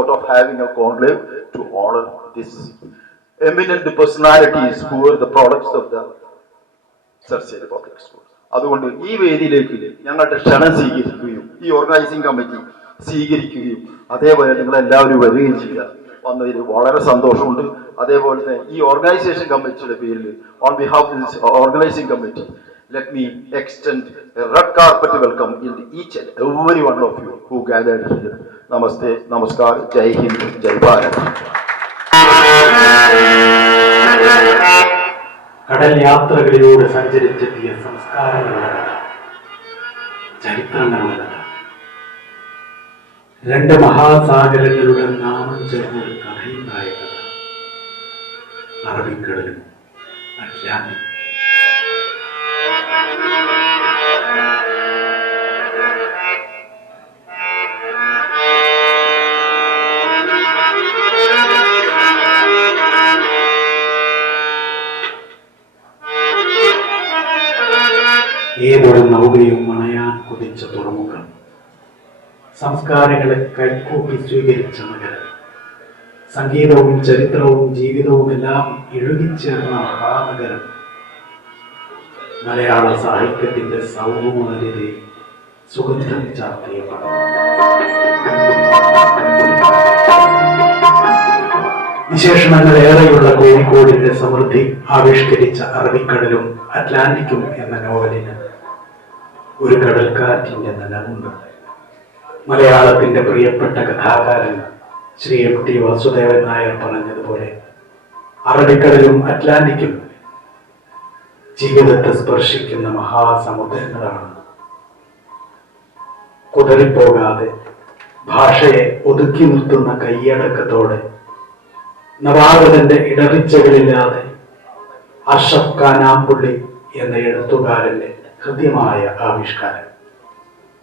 thought of having a conclave to honor this eminent personalities who were the products of the Saraswati Public Schools. അതുകൊണ്ട് ഈ വേദിയിലേക്ക് ഞങ്ങളുടെ ക്ഷണം സ്വീകരിക്കുകയും ഈ ഓർഗനൈസിംഗ് കമ്മിറ്റി സ്വീകരിക്കുകയും അതേപോലെ നിങ്ങളെല്ലാവരും വരികയും ചെയ്യുക വന്നതിൽ വളരെ സന്തോഷമുണ്ട്. അതേപോലെ തന്നെ ഈ ഓർഗനൈസേഷൻ കമ്മിറ്റിയുടെ പേരിൽ on behalf of this organising committee let me extend a red carpet welcome in each and every one of you who gathered here. Namaste, namaskar, Jai Hind, Jai Bharat. കടൽ യാത്രകളിലൂടെ സഞ്ചരിച്ചെത്തിയ സംസ്കാരങ്ങളുടെ കഥ, ചരിത്രങ്ങളുടെ കഥ, രണ്ട് മഹാസാഗരങ്ങളുടെ നാമം ചേർന്നൊരു കഥയുണ്ടായ കഥ, അറബിക്കടലും അറ്റ്ലാന്റിക്. ഏതൊരു നൗകയും മണയാൻ കുതിച്ച തുറമുഖം, സംസ്കാരങ്ങളെ കൈക്കൂപ്പി സ്വീകരിച്ച നഗരം, സംഗീതവും ചരിത്രവും ജീവിതവും എല്ലാം ഇഴുകിച്ചേർന്ന മഹാനഗരം, മലയാള സാഹിത്യത്തിന്റെ സൗകുമാര്യതയെ സുഗന്ധം ചാർത്തിയ പടം. വിശേഷണങ്ങൾ ഏറെയുള്ള കോഴിക്കോടിന്റെ സമൃദ്ധി ആവിഷ്കരിച്ച അറബിക്കടലും അറ്റ്ലാന്റിക്കും എന്ന നോവലിന് ഒരു കടൽക്കാറ്റിന്റെ നനവുണ്ട്. മലയാളത്തിന്റെ പ്രിയപ്പെട്ട കഥാകാരൻ ശ്രീ MT വാസുദേവൻ നായർ പറഞ്ഞതുപോലെ അറബിക്കടലും അറ്റ്ലാന്റിക്കും ജീവിതത്തെ സ്പർശിക്കുന്ന മഹാസമുദ്രങ്ങളാണ്. കുതറിപ്പോകാതെ ഭാഷയെ ഒതുക്കി നിർത്തുന്ന കൈയടക്കത്തോടെ നവാഗതന്റെ ഇടറിച്ചകളില്ലാതെ അഷ്റഫ് കാനാമ്പുള്ളി എന്ന എഴുത്തുകാരന്റെ ഹൃദ്യമായ ആവിഷ്കാരം.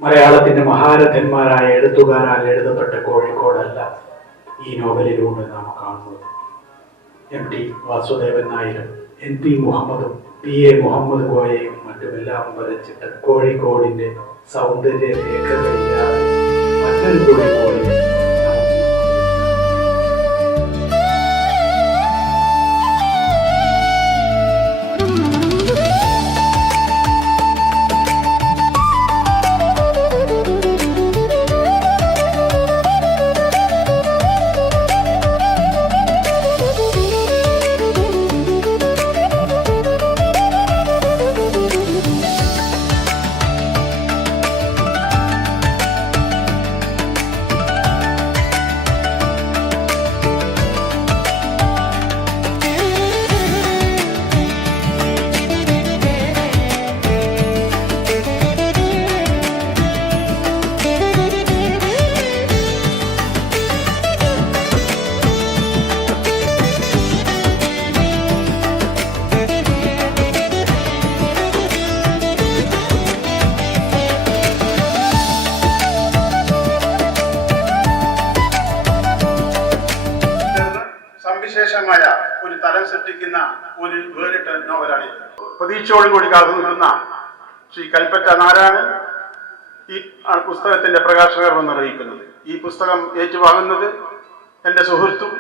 മലയാളത്തിന്റെ മഹാരഥന്മാരായ എഴുത്തുകാരാൽ എഴുതപ്പെട്ട കോഴിക്കോടല്ല ഈ നോവലിലൂടെ നാം കാണുന്നത്. MT വാസുദേവൻ നായരും NP മുഹമ്മദും PA മുഹമ്മദ് കോയയും മറ്റുമെല്ലാം വരച്ചിട്ട് കോഴിക്കോടിന്റെ സൗന്ദര്യ രേഖകളില്ലാതെ മറ്റൊരു കോഴിക്കോടിനെ വിശേഷമായ ഒരു തലം സൃഷ്ടിക്കുന്ന ഒരു വേറിട്ട നോവലാണ്. പ്രതീക്ഷയോടുകൂടി കാത്തു നിൽക്കുന്ന ശ്രീ കൽപ്പറ്റ നാരായണൻ ഈ പുസ്തകത്തിന്റെ പ്രകാശകർമ്മം നിർവഹിക്കുന്നത്. ഈ പുസ്തകം ഏറ്റുവാങ്ങുന്നത് എൻ്റെ സുഹൃത്തും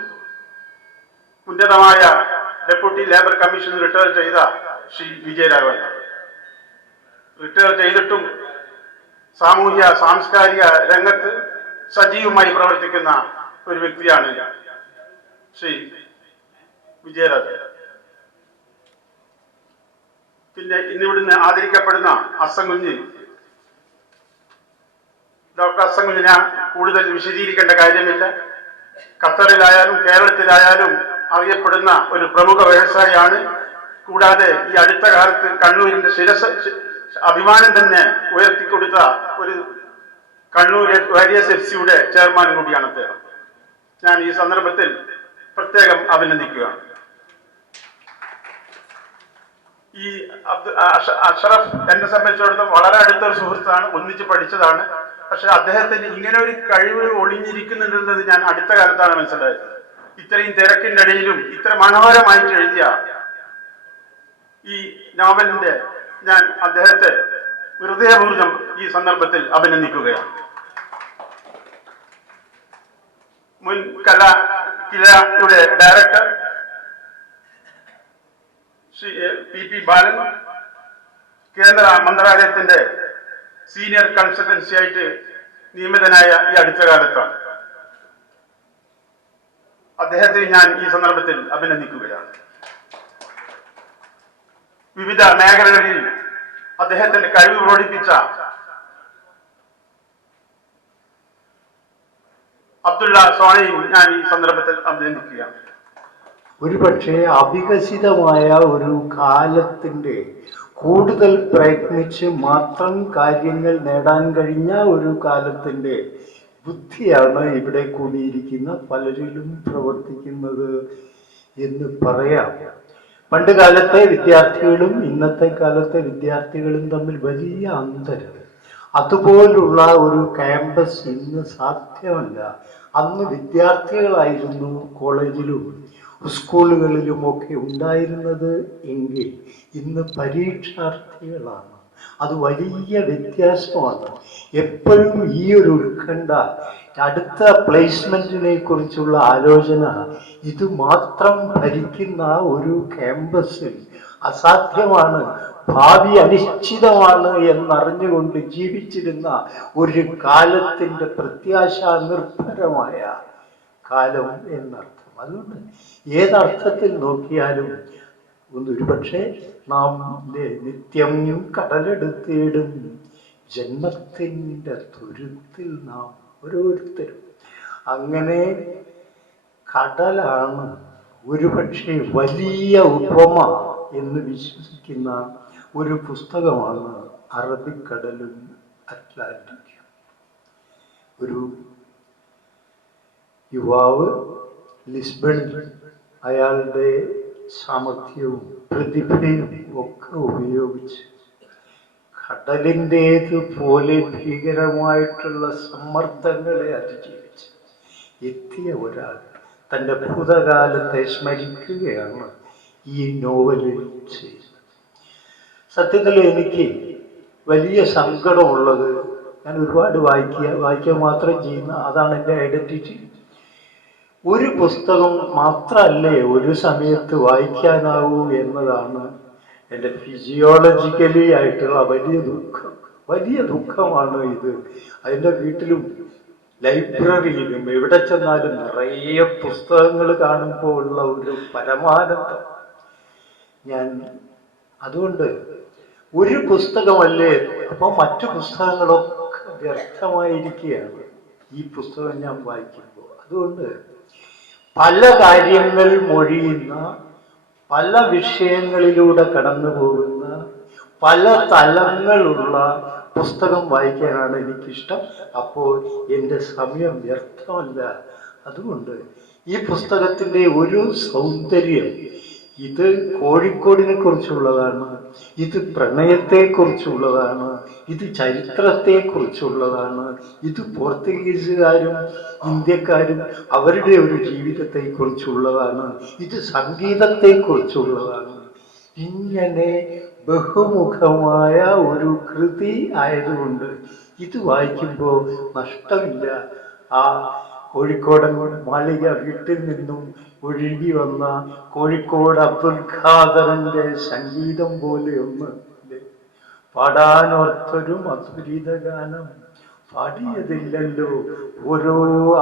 ഉന്നതമായ ഡെപ്യൂട്ടി ലേബർ കമ്മീഷൻ റിട്ടയർ ചെയ്ത ശ്രീ വിജയരാഘവൻ. റിട്ടയർ ചെയ്തിട്ടും സാമൂഹ്യ സാംസ്കാരിക രംഗത്ത് സജീവമായി പ്രവർത്തിക്കുന്ന ഒരു വ്യക്തിയാണ് ശ്രീ വിജയരാഘവൻ. പിന്നെ ഇന്നിവിടുന്ന് ആദരിക്കപ്പെടുന്ന അസംകുഞ്ഞ് ഡോക്ടർ അസംകുഞ്ഞിനെ കൂടുതൽ വിശദീകരിക്കേണ്ട കാര്യമില്ല. ഖത്തറിലായാലും കേരളത്തിലായാലും അറിയപ്പെടുന്ന ഒരു പ്രമുഖ വ്യവസായിയാണ്. കൂടാതെ ഈ അടുത്ത കാലത്ത് കണ്ണൂരിന്റെ അഭിമാനം തന്നെ ഉയർത്തിക്കൊടുത്ത ഒരു കണ്ണൂർ വാരിയേഴ്സ് FC-യുടെ ചെയർമാൻ കൂടിയാണ് അദ്ദേഹം. ഞാൻ ഈ സന്ദർഭത്തിൽ പ്രത്യേകം അഭിനന്ദിക്കുകയാണ്. ഈ അഷ്റഫ് എന്നെ സംബന്ധിച്ചിടത്തോളം വളരെ അടുത്തൊരു സുഹൃത്താണ്, ഒന്നിച്ച് പഠിച്ചതാണ്. പക്ഷെ അദ്ദേഹത്തിന് ഇങ്ങനെ ഒരു കഴിവ് ഒളിഞ്ഞിരിക്കുന്നുണ്ടെന്നത് ഞാൻ അടുത്ത കാലത്താണ് മനസ്സിലായത്. ഇത്രയും തിരക്കിന്റെ ഇടയിലും ഇത്ര മനോഹരമായിട്ട് എഴുതിയ ഈ നോവലിന്റെ ഞാൻ അദ്ദേഹത്തെ ഹൃദയപൂർവ്വം ഈ സന്ദർഭത്തിൽ അഭിനന്ദിക്കുകയാണ്. മുൻ കിലയുടെ ഡയറക്ടർ ശ്രീ PP ബാലൻ, കേന്ദ്ര മന്ത്രാലയത്തിന്റെ സീനിയർ കൺസൾട്ടൻസി ആയിട്ട് നിയമിതനായ ഈ അടുത്ത കാലത്താണ്. അദ്ദേഹത്തെ ഞാൻ ഈ സന്ദർഭത്തിൽ അഭിനന്ദിക്കുകയാണ്. വിവിധ മേഖലകളിൽ അദ്ദേഹത്തിന്റെ കഴിവ് പ്രകടിപ്പിച്ച അബ്ദുള്ള സോണയും ഞാൻ ഈ സന്ദർഭത്തിൽ അഭിനന്ദിക്കുകയാണ്. ഒരുപക്ഷെ അവികസിതമായ ഒരു കാലത്തിന്റെ കൂടുതൽ പ്രയത്നിച്ച് മാത്രം കാര്യങ്ങൾ നേടാൻ കഴിഞ്ഞ ഒരു കാലത്തിന്റെ ബുദ്ധിയാണ് ഇവിടെ കൂടിയിരിക്കുന്ന പലരിലും പ്രവർത്തിക്കുന്നത് എന്ന് പറയാം. പണ്ട് കാലത്തെ വിദ്യാർത്ഥികളും ഇന്നത്തെ കാലത്തെ വിദ്യാർത്ഥികളും തമ്മിൽ വലിയ അന്തരം. അതുപോലുള്ള ഒരു ക്യാമ്പസ് ഇന്ന് സാധ്യമല്ല. അന്ന് വിദ്യാർത്ഥികളായിരുന്നു കോളേജിലും സ്കൂളുകളിലുമൊക്കെ ഉണ്ടായിരുന്നത് എങ്കിൽ ഇന്ന് പരീക്ഷാർത്ഥികളാണ്. അത് വലിയ വ്യത്യാസമാണ്. എപ്പോഴും ഈ ഒരു ഉത്കണ്ഠ, അടുത്ത പ്ലേസ്മെന്റിനെ കുറിച്ചുള്ള ആലോചന ഇത് മാത്രം ഭരിക്കുന്ന ഒരു ക്യാമ്പസിൽ അസാധ്യമാണ്, ഭാവി അനിശ്ചിതമാണ് എന്നറിഞ്ഞുകൊണ്ട് ജീവിച്ചിരുന്ന ഒരു കാലത്തിന്റെ പ്രത്യാശ നിർഭരമായ കാലം എന്നർത്ഥം. അതുകൊണ്ട് ഏതർത്ഥത്തിൽ നോക്കിയാലും ഒരുപക്ഷെ നാം നിത്യം കടലെടുത്തിടും ജന്മത്തിൻ്റെ തുരുത്തിൽ നാം ഓരോരുത്തരും. അങ്ങനെ കടലാണ് ഒരുപക്ഷെ വലിയ ഉപമ എന്ന് വിശ്വസിക്കുന്ന ഒരു പുസ്തകമാണ് അറബിക്കടലും അറ്റ്ലാന്റിക്കും. ഒരു യുവാവ് ലിസ്ബണിൽ അയാളുടെ സാമർഥ്യവും പ്രതിഭയും ഒക്കെ ഉപയോഗിച്ച് കടലിൻ്റേതുപോലെ ഭീകരമായിട്ടുള്ള സമ്മർദ്ദങ്ങളെ അതിജീവിച്ച് എത്തിയ ഒരാൾ തൻ്റെ ഭൂതകാലത്തെ സ്മരിക്കുകയാണ് ഈ നോവലിൽ ചെയ്യുന്നത്. സത്യത്തിൽ എനിക്ക് വലിയ സങ്കടമുള്ളത്, ഞാൻ ഒരുപാട് വായിക്കുക മാത്രം ചെയ്യുന്ന, അതാണ് എൻ്റെ ഐഡൻറ്റിറ്റി. ഒരു പുസ്തകം മാത്രമല്ലേ ഒരു സമയത്ത് വായിക്കാനാവൂ എന്നതാണ് എൻ്റെ ഫിസിയോളജിക്കലി ആയിട്ടുള്ള വലിയ ദുഃഖമാണ് ഇത്. അതിൻ്റെ വീട്ടിലും ലൈബ്രറിയിലും എവിടെ ചെന്നാലും നിറയെ പുസ്തകങ്ങൾ കാണുമ്പോൾ ഉള്ള ഒരു പരമാനന്ദം. അതുകൊണ്ട് ഒരു പുസ്തകമല്ലേ, അപ്പോൾ മറ്റു പുസ്തകങ്ങളൊക്കെ വ്യർത്ഥമായിരിക്കുകയാണ് ഈ പുസ്തകം ഞാൻ വായിക്കുമ്പോൾ. അതുകൊണ്ട് പല കാര്യങ്ങൾ മൊഴിയുന്ന, പല വിഷയങ്ങളിലൂടെ കടന്നു പോകുന്ന, പല തലങ്ങളുള്ള പുസ്തകം വായിക്കാനാണ് എനിക്കിഷ്ടം. അപ്പോൾ എൻ്റെ സമയം വ്യർത്ഥമല്ല. അതുകൊണ്ട് ഈ പുസ്തകത്തിൻ്റെ ഒരു സൗന്ദര്യം, ഇത് കോഴിക്കോടിനെ കുറിച്ചുള്ളതാണ്, ഇത് പ്രണയത്തെക്കുറിച്ചുള്ളതാണ്, ഇത് ചരിത്രത്തെക്കുറിച്ചുള്ളതാണ്, ഇത് പോർച്ചുഗീസുകാരും ഇന്ത്യക്കാരും അവരുടെ ഒരു ജീവിതത്തെക്കുറിച്ചുള്ളതാണ്, ഇത് സംഗീതത്തെക്കുറിച്ചുള്ളതാണ്. ഇങ്ങനെ ബഹുമുഖമായ ഒരു കൃതി ആയതുകൊണ്ട് ഇത് വായിക്കുമ്പോൾ നഷ്ടമില്ല. ആ കോഴിക്കോടൻ മാളിക വീട്ടിൽ നിന്നും ഒഴുകി വന്ന കോഴിക്കോട് അബ്ദുൽ ഖാദറിന്റെ സംഗീതം പോലെ ഒന്ന് പാടാനോർത്തൊരു മധുരിത ഗാനം പാടിയതില്ലല്ലോ. ഓരോ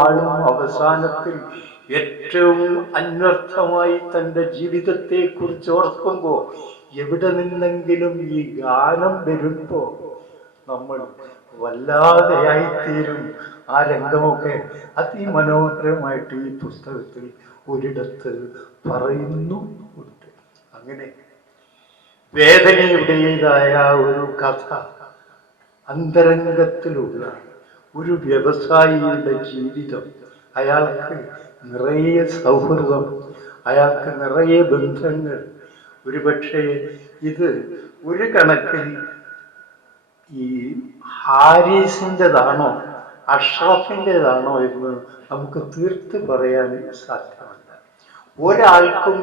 ആളും അവസാനത്തിൽ ഏറ്റവും അന്വർത്ഥമായി തൻ്റെ ജീവിതത്തെ കുറിച്ച് ഓർക്കുമ്പോൾ, എവിടെ നിന്നെങ്കിലും ഈ ഗാനം വരുമ്പോൾ നമ്മൾ വല്ലാതെയായിത്തീരും. ആ രംഗമൊക്കെ അതിമനോഹരമായിട്ട് ഈ പുസ്തകത്തിൽ ഒരിടത്ത് പറയുന്നുണ്ട്. അങ്ങനെ വേദനയുടേതായ ഒരു കഥ, അന്തരംഗത്തിലുള്ള ഒരു വ്യവസായിയുടെ ജീവിതം, അയാൾക്ക് നിറയെ സൗഹൃദം, അയാൾക്ക് നിറയെ ബന്ധങ്ങൾ. ഒരുപക്ഷെ ഇത് ഒരു കണക്കിൽ ഈ ഹാരിസിൻ്റെതാണോ അഷ്റഫിൻ്റെതാണോ എന്ന് നമുക്ക് തീർത്ത് പറയാൻ സാധ്യമല്ല. ഒരാൾക്കും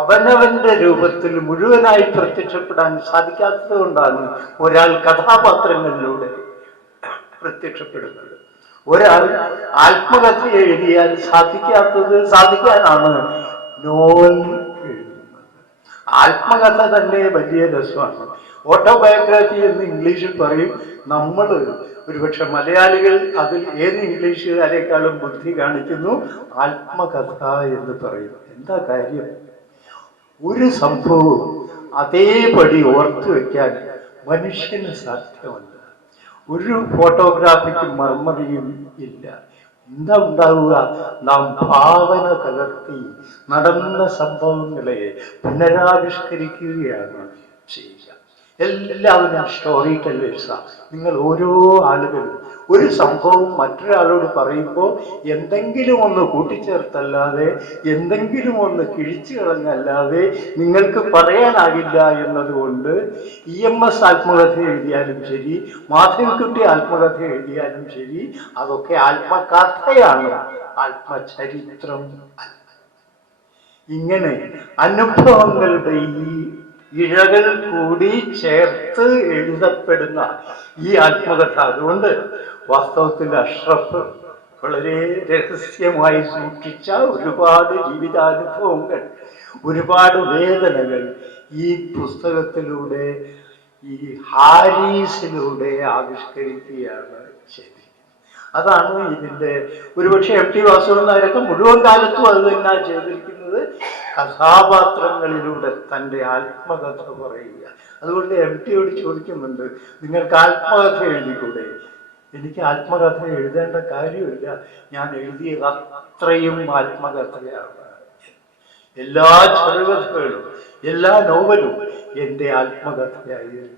അവനവന്റെ രൂപത്തിൽ മുഴുവനായി പ്രത്യക്ഷപ്പെടാൻ സാധിക്കാത്തത് കൊണ്ടാണ് ഒരാൾ കഥാപാത്രങ്ങളിലൂടെ പ്രത്യക്ഷപ്പെടുന്നത്. ഒരാൾ ആത്മകഥ എഴുതിയാൽ സാധിക്കാനാണ് നോവൽ എഴുതുന്നത്. ആത്മകഥ തന്നെ വലിയ രസമാണ്. ഓട്ടോബയോഗ്രാഫി എന്ന് ഇംഗ്ലീഷിൽ പറയും. നമ്മൾ ഒരുപക്ഷെ മലയാളികൾ അതിൽ ഏത് ഇംഗ്ലീഷുകാരെക്കാളും ബുദ്ധി കാണിക്കുന്നു. ആത്മകഥ എന്ന് പറയും. എന്താ കാര്യം? ഒരു സംഭവവും അതേപടി ഓർത്തു വെക്കാൻ മനുഷ്യന് സാധ്യമല്ല. ഒരു ഫോട്ടോഗ്രാഫിക്ക് മർമ്മറിയും ഇല്ല. എന്താ ഉണ്ടാവുക? നാം ഭാവന കലർത്തി നടന്ന സംഭവങ്ങളെ പുനരാവിഷ്കരിക്കുകയാണ് ചെയ്യുക. എല്ലാവരും സ്റ്റോറി ടെല്ലേഴ്സാണ്. നിങ്ങൾ ഓരോ ആളുകളും ഒരു സംഭവം മറ്റൊരാളോട് പറയുമ്പോൾ എന്തെങ്കിലും ഒന്ന് കൂട്ടിച്ചേർത്തല്ലാതെ, എന്തെങ്കിലും ഒന്ന് കിഴിച്ചു കളഞ്ഞല്ലാതെ നിങ്ങൾക്ക് പറയാനാകില്ല എന്നതുകൊണ്ട് EMS ആത്മകഥ എഴുതിയാലും ശരി, മാധവിക്കുട്ടി ആത്മകഥ എഴുതിയാലും ശരി, അതൊക്കെ ആത്മകഥയാണ്, ആത്മചരിത്രം. ഇങ്ങനെ അനുഭവങ്ങളുടെ ഈ ഇഴകൾ കൂടി ചേർത്ത് എഴുതപ്പെടുന്ന ഈ ആത്മകഥ, അതുകൊണ്ട് വാസ്തവത്തിൽ അഷ്റഫ് വളരെ രഹസ്യമായി സൂക്ഷിച്ച ഒരുപാട് ജീവിതാനുഭവങ്ങൾ, ഒരുപാട് വേദനകൾ ഈ പുസ്തകത്തിലൂടെ, ഈ ഹാരീസിലൂടെ ആവിഷ്കരിക്കുകയാണ് ശരി. അതാണ് ഇതിൻ്റെ ഒരുപക്ഷെ MT വാസുദേവൻ നായരൊക്കെ മുഴുവൻ കാലത്തും അത് തന്നെ ചെയ്തിരിക്കുന്നത്. കഥാപാത്രങ്ങളിലൂടെ തൻ്റെ ആത്മകഥ പറയുക. അതുകൊണ്ട് MTയോട് ചോദിക്കുന്നുണ്ട്, നിങ്ങൾക്ക് ആത്മകഥ എഴുതിക്കൂടെ? എനിക്ക് ആത്മകഥ എഴുതേണ്ട കാര്യമില്ല, ഞാൻ എഴുതിയത് അത്രയും ആത്മകഥയാണ്. എല്ലാ ചെറുകഥകളും എല്ലാ നോവലും എൻ്റെ ആത്മകഥയായിരുന്നു.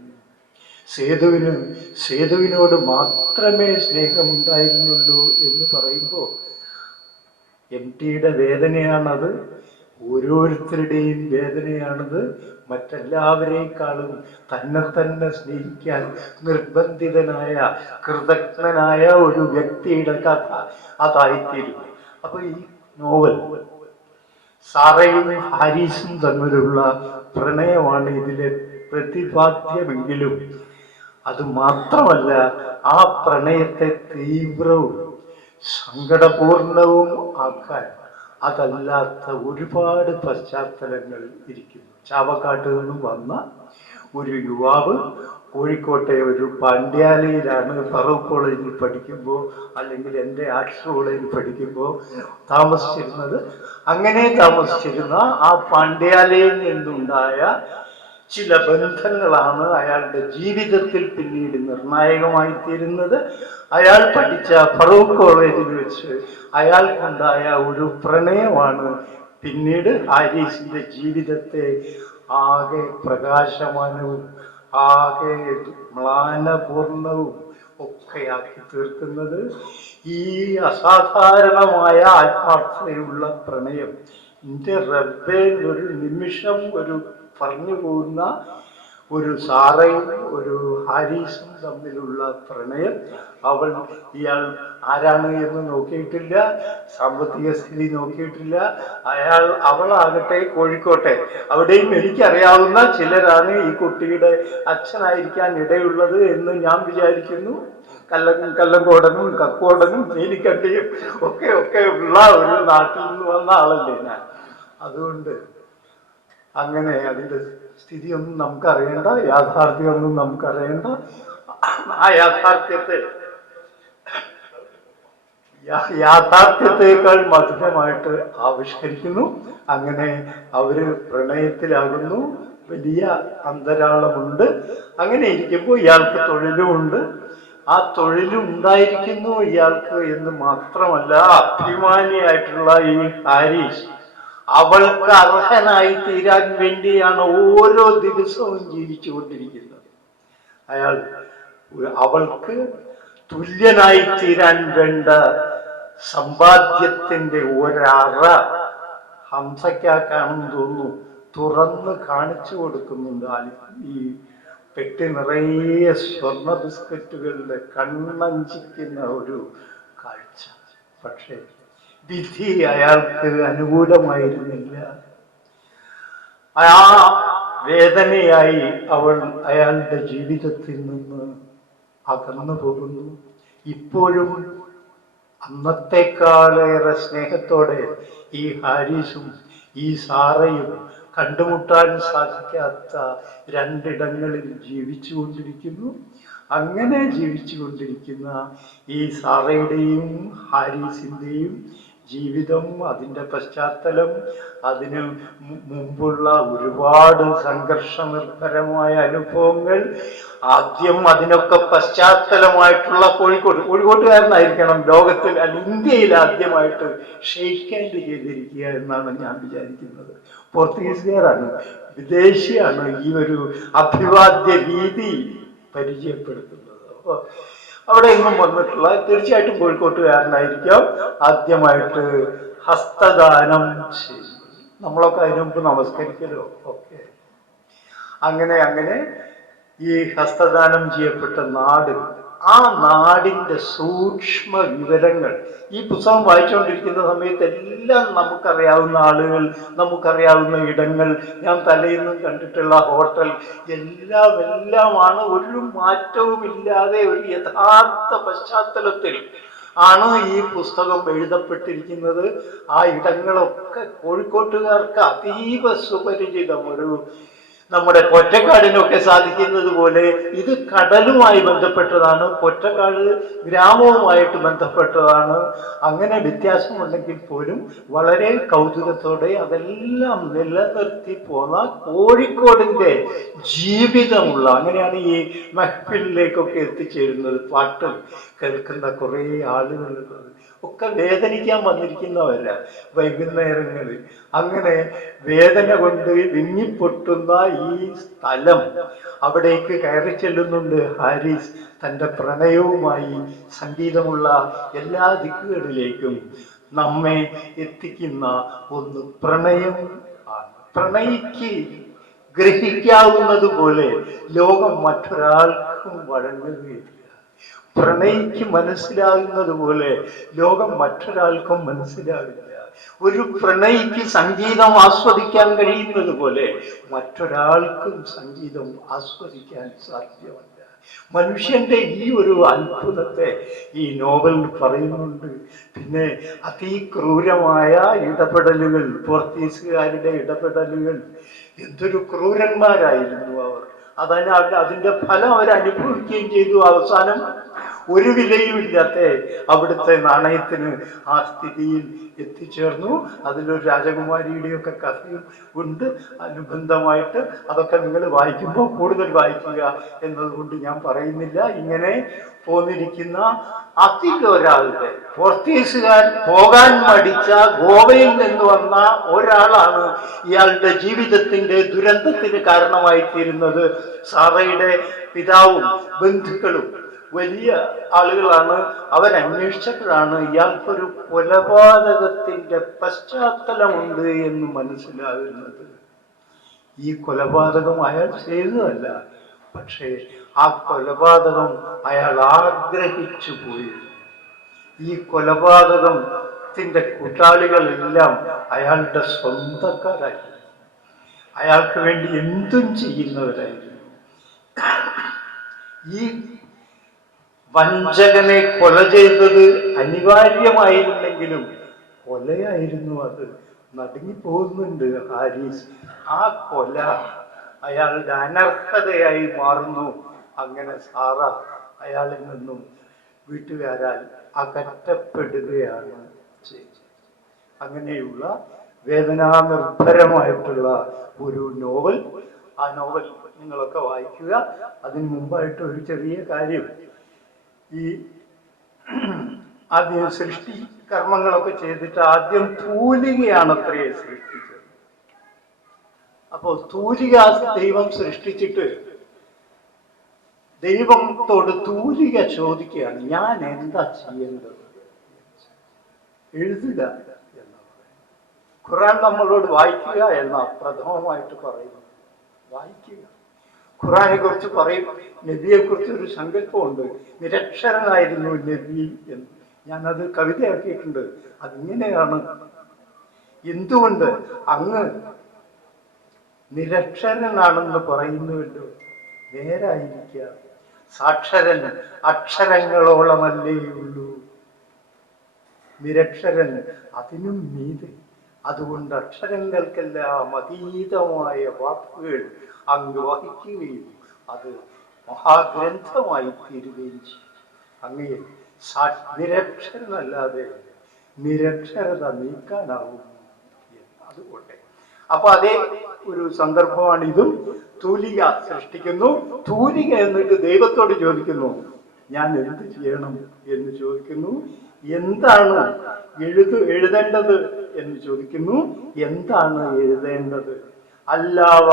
സേതുവിനോട് മാത്രമേ സ്നേഹമുണ്ടായിരുന്നുള്ളൂ എന്ന് പറയുമ്പോൾ MTയുടെ വേദനയാണത്, ഓരോരുത്തരുടെയും വേദനയാണത്. മറ്റെല്ലാവരേക്കാളും തന്നെ സ്നേഹിക്കാൻ നിർബന്ധിതനായ, കൃതജ്ഞനായ ഒരു വ്യക്തിയുടെ കഥ അതായിത്തീരുന്നു. അപ്പൊ ഈ നോവൽ സാറയും ഹാരിസും തമ്മിലുള്ള പ്രണയമാണ് ഇതിലെ പ്രതിപാദ്യമെങ്കിലും അത് മാത്രമല്ല, ആ പ്രണയത്തെ തീവ്രവും സങ്കടപൂർണവും ആക്കാൻ അതല്ലാത്ത ഒരുപാട് പശ്ചാത്തലങ്ങൾ ഇരിക്കുന്നു. ചാവക്കാട്ട് നിന്നും വന്ന ഒരു യുവാവ് കോഴിക്കോട്ടെ ഒരു പാണ്ഡ്യാലയിലാണ് ഫറൂഖ് കോളേജിൽ പഠിക്കുമ്പോൾ, അല്ലെങ്കിൽ എൻ്റെ ആർട്സ് കോളേജിൽ പഠിക്കുമ്പോൾ താമസിച്ചിരുന്നത്. അങ്ങനെ താമസിച്ചിരുന്ന ആ പാണ്ഡ്യാലയിൽ നിന്നുണ്ടായ ചില ബന്ധങ്ങളാണ് അയാളുടെ ജീവിതത്തിൽ പിന്നീട് നിർണായകമായി തീരുന്നത്. അയാൾ പഠിച്ച ഫറൂഖ് കോളേജിൽ വെച്ച് അയാൾക്കുണ്ടായ ഒരു പ്രണയമാണ് പിന്നീട് ഹാരിസിന്റെ ജീവിതത്തെ ആകെ പ്രകാശമാനവും ആകെ മ്ലാനപൂർണവും ഒക്കെയാക്കി തീർക്കുന്നത്. ഈ അസാധാരണമായ ആത്മാർത്ഥതയുള്ള പ്രണയം, എൻ്റെ റബ്ബേ, ഒരു നിമിഷം ഒരു പറഞ്ഞു പോകുന്ന ഒരു സാറയും ഒരു ഹാരിസും തമ്മിലുള്ള പ്രണയം. ഇയാൾ ആരാണ് എന്ന് നോക്കിയിട്ടില്ല, സാമ്പത്തിക സ്ഥിതി നോക്കിയിട്ടില്ല. അവളാകട്ടെ കോഴിക്കോട്ടെ, അവിടെയും എനിക്കറിയാവുന്ന ചിലരാണ് ഈ കുട്ടിയുടെ അച്ഛനായിരിക്കാൻ ഇടയുള്ളത് എന്ന് ഞാൻ വിചാരിക്കുന്നു. കല്ലങ്കോടനും കക്കോടനും നീലിക്കട്ടിയും ഒക്കെ ഉള്ള ഒരു നാട്ടിൽ നിന്ന് വന്ന ആളല്ലേ ഞാൻ. അതുകൊണ്ട് അങ്ങനെ അതിൻ്റെ സ്ഥിതിയൊന്നും നമുക്കറിയേണ്ട, യാഥാർത്ഥ്യമൊന്നും നമുക്കറിയേണ്ട. ആ യാഥാർത്ഥ്യത്തെക്കാൾ മധുരമായിട്ട് ആവിഷ്കരിക്കുന്നു. അങ്ങനെ അവര് പ്രണയത്തിലാകുന്നു, വലിയ അന്തരാളമുണ്ട്. അങ്ങനെ ഇരിക്കുമ്പോൾ ഇയാൾക്ക് തൊഴിലുമുണ്ട്. ആ തൊഴിലും ഉണ്ടായിരിക്കുന്നു ഇയാൾക്ക് എന്ന് മാത്രമല്ല, അഭിമാനിയായിട്ടുള്ള ഈ ഹാരിസ് അവൾക്ക് അർഹനായി തീരാൻ വേണ്ടിയാണ് ഓരോ ദിവസവും ജീവിച്ചുകൊണ്ടിരിക്കുന്നത്. അവൾക്ക് തുല്യനായി തീരാൻ വേണ്ട സമ്പാദ്യത്തിന്റെ ഒരറ ഹംസയ്ക്കാണെന്ന് തോന്നുന്നു തുറന്ന് കാണിച്ചു കൊടുക്കുന്നുണ്ട്. ഈ പെട്ടി നിറയെ സ്വർണ്ണ ബിസ്ക്കറ്റുകളുടെ കണ്ണഞ്ചിക്കുന്ന ഒരു കാഴ്ച. പക്ഷേ വിധി അയാൾക്ക് അനുകൂലമായിരുന്നില്ല. ആ വേദനയായി അവൾ അയാളുടെ ജീവിതത്തിൽ നിന്ന് അകന്നു പോകുന്നു. ഇപ്പോഴും അന്നത്തെക്കാളേറെ സ്നേഹത്തോടെ ഈ ഹാരിസും ഈ സാറയും കണ്ടുമുട്ടാൻ സാധിക്കാത്ത രണ്ടിടങ്ങളിൽ ജീവിച്ചുകൊണ്ടിരിക്കുന്നു. അങ്ങനെ ജീവിച്ചുകൊണ്ടിരിക്കുന്ന ഈ സാറയുടെയും ഹാരിസിൻ്റെയും ജീവിതം, അതിൻ്റെ പശ്ചാത്തലം, അതിന് മുമ്പുള്ള ഒരുപാട് സംഘർഷനിർഭരമായ അനുഭവങ്ങൾ, ആദ്യം അതിനൊക്കെ പശ്ചാത്തലമായിട്ടുള്ള കോഴിക്കോട്ടുകാരനായിരിക്കണം ലോകത്തിൽ അല്ലെങ്കിൽ ഇന്ത്യയിൽ ആദ്യമായിട്ട് ഷെയ്ക്ക് ഹാൻഡ് ചെയ്തിരിക്കുക എന്നാണ് ഞാൻ വിചാരിക്കുന്നത്. പോർച്ചുഗീസുകാരാണ്, വിദേശിയാണ് ഈ ഒരു അഭിവാദ്യ രീതി പരിചയപ്പെടുത്തുന്നത്. അപ്പോൾ അവിടെ എങ്ങും വന്നിട്ടുള്ള തീർച്ചയായിട്ടും കോഴിക്കോട്ടുകാരനായിരിക്കാം ആദ്യമായിട്ട് ഹസ്തദാനം ചെയ്യുന്നത്. നമ്മളൊക്കെ അതിനു മുമ്പ് നമസ്കരിക്കലോ ഒക്കെ. അങ്ങനെ ഈ ഹസ്തദാനം ചെയ്യപ്പെട്ട നാട്, ആ നാടിൻ്റെ സൂക്ഷ്മ വിവരങ്ങൾ ഈ പുസ്തകം വായിച്ചുകൊണ്ടിരിക്കുന്ന സമയത്ത് എല്ലാം നമുക്കറിയാവുന്ന ആളുകൾ, നമുക്കറിയാവുന്ന ഇടങ്ങൾ, ഞാൻ തലേന്നും കണ്ടിട്ടുള്ള ഹോട്ടൽ, എല്ലാമാണ് ഒരു മാറ്റവുമില്ലാതെ ഒരു യഥാർത്ഥ പശ്ചാത്തലത്തിൽ ആണ് ഈ പുസ്തകം എഴുതപ്പെട്ടിരിക്കുന്നത്. ആ ഇടങ്ങളൊക്കെ കോഴിക്കോട്ടുകാർക്ക് അതീവ സുപരിചിതം. നമ്മുടെ പൊറ്റക്കാടിനൊക്കെ സാധിക്കുന്നത് പോലെ ഇത് കടലുമായി ബന്ധപ്പെട്ടതാണ്, പൊറ്റക്കാട് ഗ്രാമവുമായിട്ട് ബന്ധപ്പെട്ടതാണ്. അങ്ങനെ വ്യത്യാസമുണ്ടെങ്കിൽ പോലും വളരെ കൗതുകത്തോടെ അതെല്ലാം നിലനിർത്തി പോന്ന കോഴിക്കോടിൻ്റെ ജീവിതമുള്ള, അങ്ങനെയാണ് ഈ മഹ്ഫിലിലേക്കൊക്കെ എത്തിച്ചേരുന്നത്. പാട്ട് കേൾക്കുന്ന കുറേ ആളുകൾ ഒക്കെ വേദനിക്കാൻ വന്നിരിക്കുന്നവരല്ല, വൈകുന്നേരങ്ങളിൽ അങ്ങനെ വേദന കൊണ്ട് വിങ്ങിപ്പൊട്ടുന്ന ഈ സ്ഥലം, അവിടേക്ക് കയറി ചെല്ലുന്നുണ്ട് ഹാരിസ് തൻ്റെ പ്രണയവുമായി. സംഗീതമുള്ള എല്ലാ ദിക്കുകളിലേക്കും നമ്മെ എത്തിക്കുന്ന ഒന്ന് പ്രണയം ആണ്. പ്രണയിക്ക് ഗ്രഹിക്കാവുന്നത് പോലെ ലോകം മറ്റൊരാൾക്കും വഴങ്ങുകയില്ല. പ്രണയിക്ക് മനസ്സിലാകുന്നത് പോലെ ലോകം മറ്റൊരാൾക്കും മനസ്സിലാവില്ല. ഒരു പ്രണയിക്ക് സംഗീതം ആസ്വദിക്കാൻ കഴിയുന്നത് പോലെ മറ്റൊരാൾക്കും സംഗീതം ആസ്വദിക്കാൻ സാധ്യമല്ല. മനുഷ്യന്റെ ഈ ഒരു അത്ഭുതത്തെ ഈ നോവൽ പറയുന്നുണ്ട്. പിന്നെ അതിക്രൂരമായ ഇടപെടലുകൾ, പോർച്ചുഗീസുകാരുടെ ഇടപെടലുകൾ, എന്തൊരു ക്രൂരന്മാരായിരുന്നു അവർ. അതിന്റെ ഫലം അവരനുഭവിക്കുകയും ചെയ്തു. അവസാനം ഒരു വിലയുമില്ലാത്ത അവിടുത്തെ നാണയത്തിന് ആ സ്ഥിതിയിൽ എത്തിച്ചേർന്നു. അതിലൊരു രാജകുമാരിയുടെയൊക്കെ കഥയും ഉണ്ട് അനുബന്ധമായിട്ട്. അതൊക്കെ നിങ്ങൾ വായിക്കുമ്പോൾ കൂടുതൽ വായിക്കുക എന്നതുകൊണ്ട് ഞാൻ പറയുന്നില്ല. ഇങ്ങനെ പോന്നിരിക്കുന്ന ഒരാളുടെ, പോർച്ചുഗീസുകാർ പോകാൻ മടിച്ച ഗോവയിൽ നിന്ന് വന്ന ഒരാളാണ് ഇയാളുടെ ജീവിതത്തിന്റെ ദുരന്തത്തിന് കാരണമായി തീരുന്നത്. സാറയുടെ പിതാവും ബന്ധുക്കളും വലിയ ആളുകളാണ്. അവരന്വേഷിച്ചപ്പോഴാണ് ഇയാൾക്കൊരു കൊലപാതകത്തിന്റെ പശ്ചാത്തലമുണ്ട് എന്ന് മനസ്സിലാകുന്നത്. ഈ കൊലപാതകം അയാൾ ചെയ്തതല്ല, പക്ഷേ ആ കൊലപാതകം അയാൾ ആഗ്രഹിച്ചു പോയി. ഈ കൊലപാതകത്തിന്റെ കൂട്ടാളികളെല്ലാം അയാളുടെ സ്വന്തക്കാരായിരുന്നു. അയാൾക്ക് വേണ്ടി എന്തും ചെയ്യുന്നവരായിരുന്നു. ഈ വഞ്ചകനെ കൊല ചെയ്തത് അനിവാര്യമായിരുന്നെങ്കിലും കൊലയായിരുന്നു അത്. നടുങ്ങിപ്പോകുന്നുണ്ട് ഹാരിസ്. ആ കൊല അയാളുടെ അനർഹതയായി മാറുന്നു. അങ്ങനെ സാറ അയാളിൽ നിന്നും വീട്ടുകാരാൽ അകറ്റപ്പെടുകയാണ് ചെയ്തത്. അങ്ങനെയുള്ള വേദനാനിർഭരമായിട്ടുള്ള ഒരു നോവൽ. ആ നോവൽ നിങ്ങളൊക്കെ വായിക്കുക. അതിന് മുമ്പായിട്ട് ഒരു ചെറിയ കാര്യം, ഈ ആദ്യം സൃഷ്ടി കർമ്മങ്ങളൊക്കെ ചെയ്തിട്ട് ആദ്യം തൂലികയാണത്രേ സൃഷ്ടിച്ചത്. അപ്പോൾ തൂലിക ദൈവം സൃഷ്ടിച്ചിട്ട് ദൈവത്തോട് തൂലിക ചോദിക്കുകയാണ്, ഞാൻ എന്താ ചെയ്യേണ്ടത്? എഴുതുക എന്ന് പറയും. ഖുർആൻ നമ്മളോട് വായിക്കുക എന്നാ പ്രഥമമായിട്ട് പറയുന്നത്. വായിക്കുക. ഖുർആനെ കുറിച്ച് പറയും, നബിയെ കുറിച്ച് ഒരു സങ്കല്പമുണ്ട്, നിരക്ഷരനായിരുന്നു നബി എന്ന്. ഞാനത് കവിതയാക്കിയിട്ടുണ്ട്. അതിങ്ങനെയാണ്, എന്തുകൊണ്ട് അങ്ങ് നിരക്ഷരനാണെന്ന് പറയുന്നുവല്ലോ, നേരായിരിക്കാം. സാക്ഷരൻ അക്ഷരങ്ങളോളമല്ലേ ഉള്ളൂ. നിരക്ഷരൻ അതിനും മീതെ. അതുകൊണ്ട് അക്ഷരങ്ങൾക്കെല്ലാം അതീതമായ വാക്കുകൾ അങ്ങ് വഹിക്കുകയും അത് മഹാഗ്രന്ഥമായി തീരുകയും ചെയ്യും. അങ്ങയെ നിരക്ഷരനല്ലാതെ നിരക്ഷരത നീക്കാനാവും. അതുകൊണ്ട് അപ്പൊ അതേ ഒരു സന്ദർഭമാണ് ഇതും. തൂലിക സൃഷ്ടിക്കുന്നു. തൂലിക എന്നിട്ട് ദൈവത്തോട് ചോദിക്കുന്നു, ഞാൻ എന്ത് ചെയ്യണം എന്ന് ചോദിക്കുന്നു. എന്താണ് എഴുതേണ്ടത് എന്ന് ചോദിക്കുന്നു. എന്താണ് എഴുതേണ്ടത്? അല്ലാവ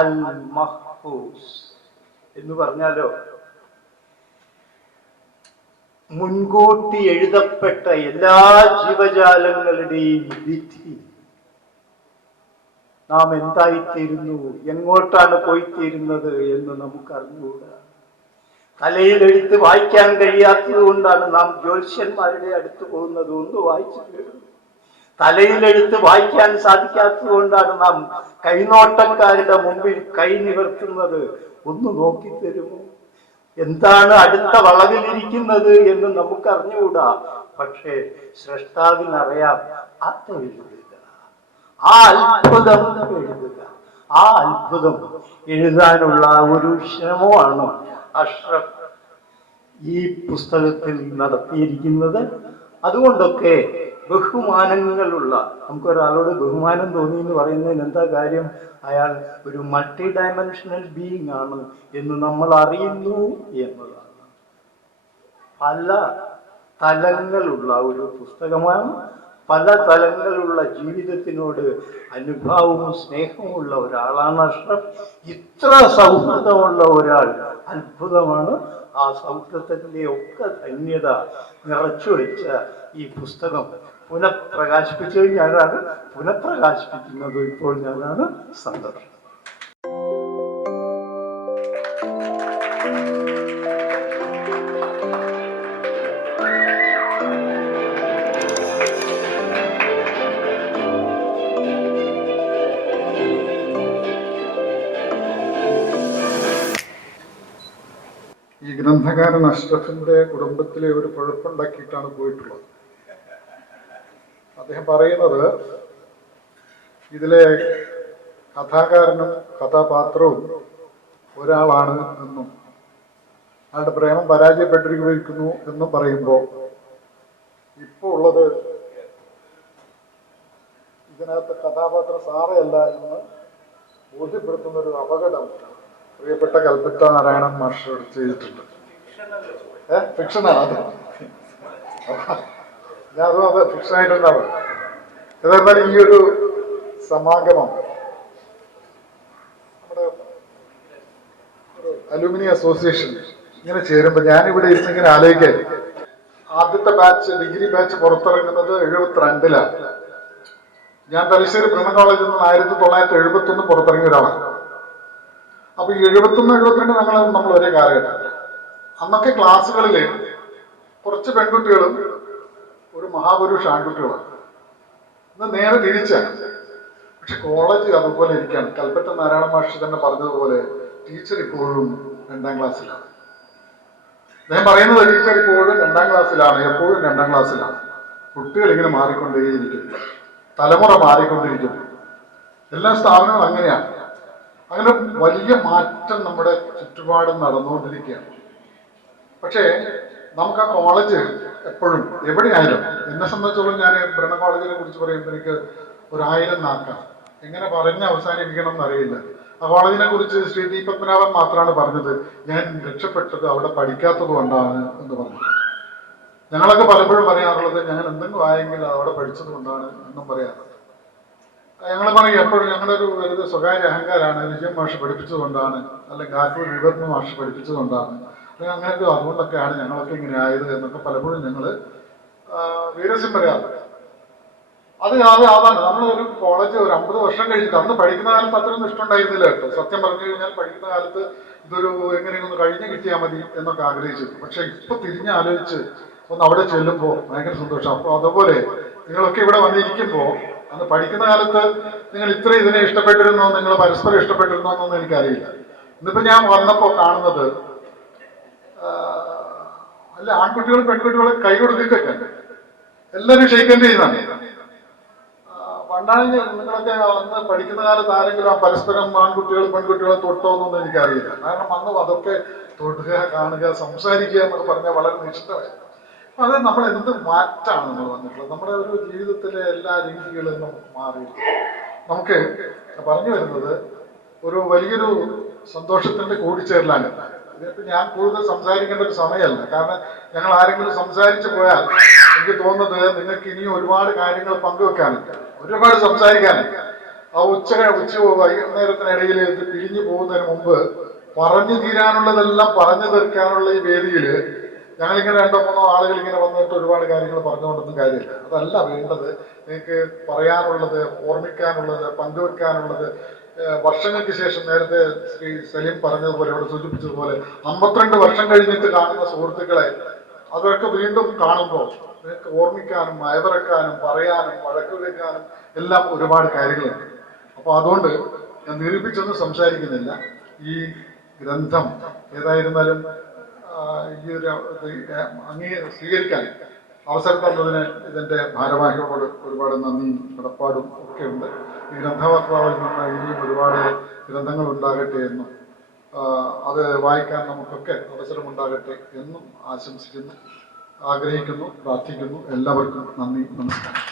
അൽ മഹ്ഫൂസ് എന്ന് പറഞ്ഞാലോ, മുൻകൂട്ടി എഴുതപ്പെട്ട എല്ലാ ജീവജാലങ്ങളുടെയും വിധി. നാം എന്തായിത്തീരുന്നു, എങ്ങോട്ടാണ് പോയിത്തീരുന്നത് എന്ന് നമുക്ക് അറിഞ്ഞുകൂടാ. തലയിലെടുത്ത് വായിക്കാൻ കഴിയാത്തത് കൊണ്ടാണ് നാം ജ്യോത്സ്യന്മാരുടെ അടുത്ത് പോകുന്നത്. ഒന്ന് വായിച്ചു കേൾക്കുന്നു. തലയിലെടുത്ത് വായിക്കാൻ സാധിക്കാത്തത് കൊണ്ടാണ് നാം കൈനോട്ടക്കാരുടെ മുമ്പിൽ കൈ നിവർത്തുന്നത്. ഒന്ന് നോക്കിത്തരുമോ, എന്താണ് അടുത്ത വളവിലിരിക്കുന്നത് എന്ന് നമുക്ക് അറിഞ്ഞുകൂടാ. പക്ഷേ സ്രഷ്ടാവിനറിയാം. അത് എഴുതുക, ആ അത്ഭുതം എഴുതുക. ആ അത്ഭുതം എഴുതാനുള്ള ഒരു ശ്രമമാണ് അഷ്റഫ് ഈ പുസ്തകത്തിൽ നടത്തിയിരിക്കുന്നത്. അതുകൊണ്ടൊക്കെ ബഹുമാനങ്ങളുള്ള, നമുക്കൊരാളോട് ബഹുമാനം തോന്നി എന്ന് പറയുന്നതിന് എന്താ കാര്യം? അയാൾ ഒരു മൾട്ടി ഡയമെൻഷണൽ ബീയിങ് ആണ് എന്ന് നമ്മൾ അറിയുന്നു എന്നതാണ്. പല തലങ്ങളുള്ള ഒരു പുസ്തകമാണ്. പല തലങ്ങളുള്ള ജീവിതത്തിനോട് അനുഭാവവും സ്നേഹവും ഉള്ള ഒരാളാണ് അഷ്റഫ്. ഇത്ര സൗഹൃദമുള്ള ഒരാൾ അത്ഭുതമാണ്. ആ സൗഹൃദത്തിന്റെ ഒക്കെ ധന്യത നിറച്ചു വെച്ച ഈ പുസ്തകം പുനഃപ്രകാശിപ്പിച്ചത് ഞാനാണ്, പുനഃപ്രകാശിപ്പിക്കുന്നത് ഇപ്പോൾ ഞാനാണ്. സന്തോഷം. ഈ ഗ്രന്ഥകാരൻ അഷ്റഫിന്റെ കുടുംബത്തിലെ ഒരു കുഴപ്പമുണ്ടാക്കിയിട്ടാണ് പോയിട്ടുള്ളത്. അദ്ദേഹം പറയുന്നത് ഇതിലെ കഥാകാരനും കഥാപാത്രവും ഒരാളാണ് എന്നും അയാളുടെ പ്രേമം പരാജയപ്പെട്ടിരിക്കുന്നു എന്നും പറയുമ്പോൾ ഇപ്പോൾ ഉള്ളത് ഇതിനകത്ത് കഥാപാത്രം സാറയല്ല എന്ന് ബോധ്യപ്പെടുത്തുന്ന ഒരു അപകടം പ്രിയപ്പെട്ട കൽപ്പറ്റ നാരായണൻ മാസ്റ്റർ ചെയ്തിട്ടുണ്ട്. ഫിക്ഷനാണ് അത്. ഞാൻ അതും അത് ഫിക്ഷനായിട്ടുണ്ടാവും. ഏതായിരുന്നാലും ഈ ഒരു സമാഗമം നമ്മുടെ ഒരു അലൂമിനി അസോസിയേഷൻ ഇങ്ങനെ ചേരുമ്പോൾ ഞാനിവിടെ ഇരുന്ന് ഇങ്ങനെ ആലോചിക്കാൻ, ആദ്യത്തെ ബാച്ച് ഡിഗ്രി ബാച്ച് പുറത്തിറങ്ങുന്നത് 72-ലാണ്. ഞാൻ തലശ്ശേരി ബ്രഹ്മ കോളേജിൽ നിന്ന് 1971 പുറത്തിറങ്ങിയ ഒരാളാണ്. അപ്പൊ 71-72 നമ്മൾ ഒരേ കാലഘട്ടം. അന്നൊക്കെ ക്ലാസ്സുകളിൽ കുറച്ച് പെൺകുട്ടികളും ഒരു മഹാപുരുഷ ആൺകുട്ടികളാണ്. ഇന്ന് നേരെ തിരിച്ചാണ്. പക്ഷെ കോളേജ് അതുപോലെ ഇരിക്കുകയാണ്. കൽപ്പറ്റ നാരായണ മാഷ് തന്നെ പറഞ്ഞതുപോലെ ടീച്ചർ ഇപ്പോഴും 2ാം ക്ലാസ്സിലാണ്. അദ്ദേഹം പറയുന്നത് ടീച്ചർ ഇപ്പോഴും 2ാം ക്ലാസ്സിലാണ്, എപ്പോഴും 2ാം ക്ലാസ്സിലാണ്. കുട്ടികൾ ഇങ്ങനെ മാറിക്കൊണ്ടേയിരിക്കുന്നു, തലമുറ മാറിക്കൊണ്ടിരിക്കുന്നു. എല്ലാ സ്ഥാപനങ്ങളും അങ്ങനെയാണ്. അങ്ങനെ വലിയ മാറ്റം നമ്മുടെ ചുറ്റുപാടും നടന്നുകൊണ്ടിരിക്കുകയാണ്. പക്ഷേ നമുക്ക് ആ കോളേജ് എപ്പോഴും എവിടെയായാലും, എന്നെ സംബന്ധിച്ചോളം ഞാൻ ബ്രഹ്മ കോളേജിനെ കുറിച്ച് പറയുമ്പോൾ എനിക്ക് 1000 നാക്കാം. എങ്ങനെ പറഞ്ഞ് അവസാനിപ്പിക്കണം എന്നറിയില്ല. ആ കോളേജിനെ കുറിച്ച് ശ്രീ ടി പത്മനാഭൻ മാത്രമാണ് പറഞ്ഞത്, ഞാൻ രക്ഷപ്പെട്ടത് അവിടെ പഠിക്കാത്തത് കൊണ്ടാണ് എന്ന് പറഞ്ഞു. ഞങ്ങളൊക്കെ പലപ്പോഴും പറയാറുള്ളത്, ഞങ്ങൾ എന്തെങ്കിലും ആയെങ്കിൽ അവിടെ പഠിച്ചത് കൊണ്ടാണ് എന്നും പറയാറുണ്ട്. ഞങ്ങൾ പറയും എപ്പോഴും ഞങ്ങളുടെ ഒരു വെറുതെ സ്വകാര്യ അഹങ്കാരമാണ്, വിജയം മാഷ് പഠിപ്പിച്ചതുകൊണ്ടാണ്, അല്ലെങ്കിൽ ആറ്റൂർ വിവർമ്മ മാഷ് പഠിപ്പിച്ചതുകൊണ്ടാണ്, അല്ലെങ്കിൽ അങ്ങനെയൊക്കെ അതുകൊണ്ടൊക്കെയാണ് ഞങ്ങളൊക്കെ ഇങ്ങനെ ആയത് എന്നൊക്കെ പലപ്പോഴും ഞങ്ങൾ വീരസ്യം പറയാറുണ്ട്. അതാണ് നമ്മളൊരു കോളേജ് ഒരു 50 വർഷം കഴിഞ്ഞിട്ട്, അന്ന് പഠിക്കുന്ന കാലത്ത് അത്രയൊന്നും ഇഷ്ടമുണ്ടായിരുന്നില്ല കേട്ടോ. സത്യം പറഞ്ഞു കഴിഞ്ഞാൽ പഠിക്കുന്ന കാലത്ത് ഇതൊരു എങ്ങനെയൊന്ന് കഴിഞ്ഞ് കിട്ടിയാൽ മതി എന്നൊക്കെ ആഗ്രഹിച്ചിരുന്നു. പക്ഷെ ഇപ്പൊ തിരിഞ്ഞാലോചിച്ച് ഒന്ന് അവിടെ ചെല്ലുമ്പോൾ ഭയങ്കര സന്തോഷം. അപ്പോൾ അതുപോലെ നിങ്ങളൊക്കെ ഇവിടെ വന്നിരിക്കുമ്പോൾ അന്ന് പഠിക്കുന്ന കാലത്ത് നിങ്ങൾ ഇത്ര ഇതിനെ ഇഷ്ടപ്പെട്ടിരുന്നോ, നിങ്ങൾ പരസ്പരം ഇഷ്ടപ്പെട്ടിരുന്നോ എന്നൊന്നും എനിക്കറിയില്ല. ഇന്നിപ്പോ ഞാൻ വന്നപ്പോൾ കാണുന്നത് അല്ല, ആൺകുട്ടികളും പെൺകുട്ടികളും കൈ കൊടുത്തിട്ടൊക്കെ എല്ലാവരും ഷെയ്ക്കൻഡ് ചെയ്യുന്നതാണ്. പണ്ടാണെങ്കിൽ നിങ്ങളൊക്കെ അന്ന് പഠിക്കുന്ന കാലത്ത് ആരെങ്കിലും ആ പരസ്പരം ആൺകുട്ടികളും പെൺകുട്ടികളെ തൊട്ടോ എന്നൊന്നും എനിക്കറിയില്ല. കാരണം അന്ന് അതൊക്കെ തൊടുക, കാണുക, സംസാരിക്കുക എന്നൊക്കെ പറഞ്ഞാൽ വളരെ നിശ്ചിതമായിരുന്നു. അപ്പൊ അത് നമ്മൾ എന്ത് മാറ്റാണ് നമ്മൾ വന്നിട്ടുള്ളത്. നമ്മുടെ ഒരു ജീവിതത്തിലെ എല്ലാ രീതികളും നമുക്ക് മാറി. നമുക്ക് പറഞ്ഞു വരുന്നത് ഒരു വലിയൊരു സന്തോഷത്തിന്റെ കൂടിച്ചേരലാണ്. ഇതിനിപ്പോ ഞാൻ കൂടുതൽ സംസാരിക്കേണ്ട ഒരു സമയമല്ല. കാരണം ഞങ്ങൾ ആരെങ്കിലും സംസാരിച്ചു പോയാൽ എനിക്ക് തോന്നുന്നത് നിങ്ങൾക്ക് ഇനിയും ഒരുപാട് കാര്യങ്ങൾ പങ്കുവെക്കാനുണ്ട്, ഒരുപാട് സംസാരിക്കാനുണ്ട്. ആ വൈകുന്നേരത്തിനിടയിൽ ഇത് പിരിഞ്ഞു പോകുന്നതിന് മുമ്പ് പറഞ്ഞു തീരാനുള്ളതെല്ലാം പറഞ്ഞു തീർക്കാനുള്ള ഈ വേദിയിൽ ഞങ്ങളിങ്ങനെ 2-3 ആളുകൾ ഇങ്ങനെ വന്നിട്ട് ഒരുപാട് കാര്യങ്ങൾ പറഞ്ഞുകൊണ്ടൊന്നും കാര്യമില്ല. അതല്ല വേണ്ടത്. നിങ്ങൾക്ക് പറയാനുള്ളത്, ഓർമ്മിക്കാനുള്ളത്, പങ്കുവെക്കാനുള്ളത്, വർഷങ്ങൾക്ക് ശേഷം നേരത്തെ ശ്രീ സലീം പറഞ്ഞതുപോലെ, ഇവിടെ സൂചിപ്പിച്ചതുപോലെ 52 വർഷം കഴിഞ്ഞിട്ട് കാണുന്ന സുഹൃത്തുക്കളെ അതൊക്കെ വീണ്ടും കാണുമ്പോൾ നിങ്ങൾക്ക് ഓർമ്മിക്കാനും അയവിറക്കാനും പറയാനും വഴക്ക് വെക്കാനും എല്ലാം ഒരുപാട് കാര്യങ്ങളുണ്ട്. അപ്പൊ അതുകൊണ്ട് ഞാൻ നിരൂപിച്ചൊന്നും സംസാരിക്കുന്നില്ല. ഈ ഗ്രന്ഥം ഏതായിരുന്നാലും ഈ ഒരു സ്വീകരിക്കാൻ അവസരം തന്നതിന് ഇതിന്റെ ഭാരവാഹികളോട് ഒരുപാട് നന്ദിയും കടപ്പാടും ഒക്കെ ഉണ്ട്. ഈ ഗ്രന്ഥകർത്താവിൽ നിന്ന് ഇനിയും ഒരുപാട് ഗ്രന്ഥങ്ങൾ ഉണ്ടാകട്ടെ എന്നും അത് വായിക്കാൻ നമുക്കൊക്കെ അവസരമുണ്ടാകട്ടെ എന്നും ആശംസിക്കുന്നു, ആഗ്രഹിക്കുന്നു, പ്രാർത്ഥിക്കുന്നു. എല്ലാവർക്കും നന്ദി, നമസ്കാരം.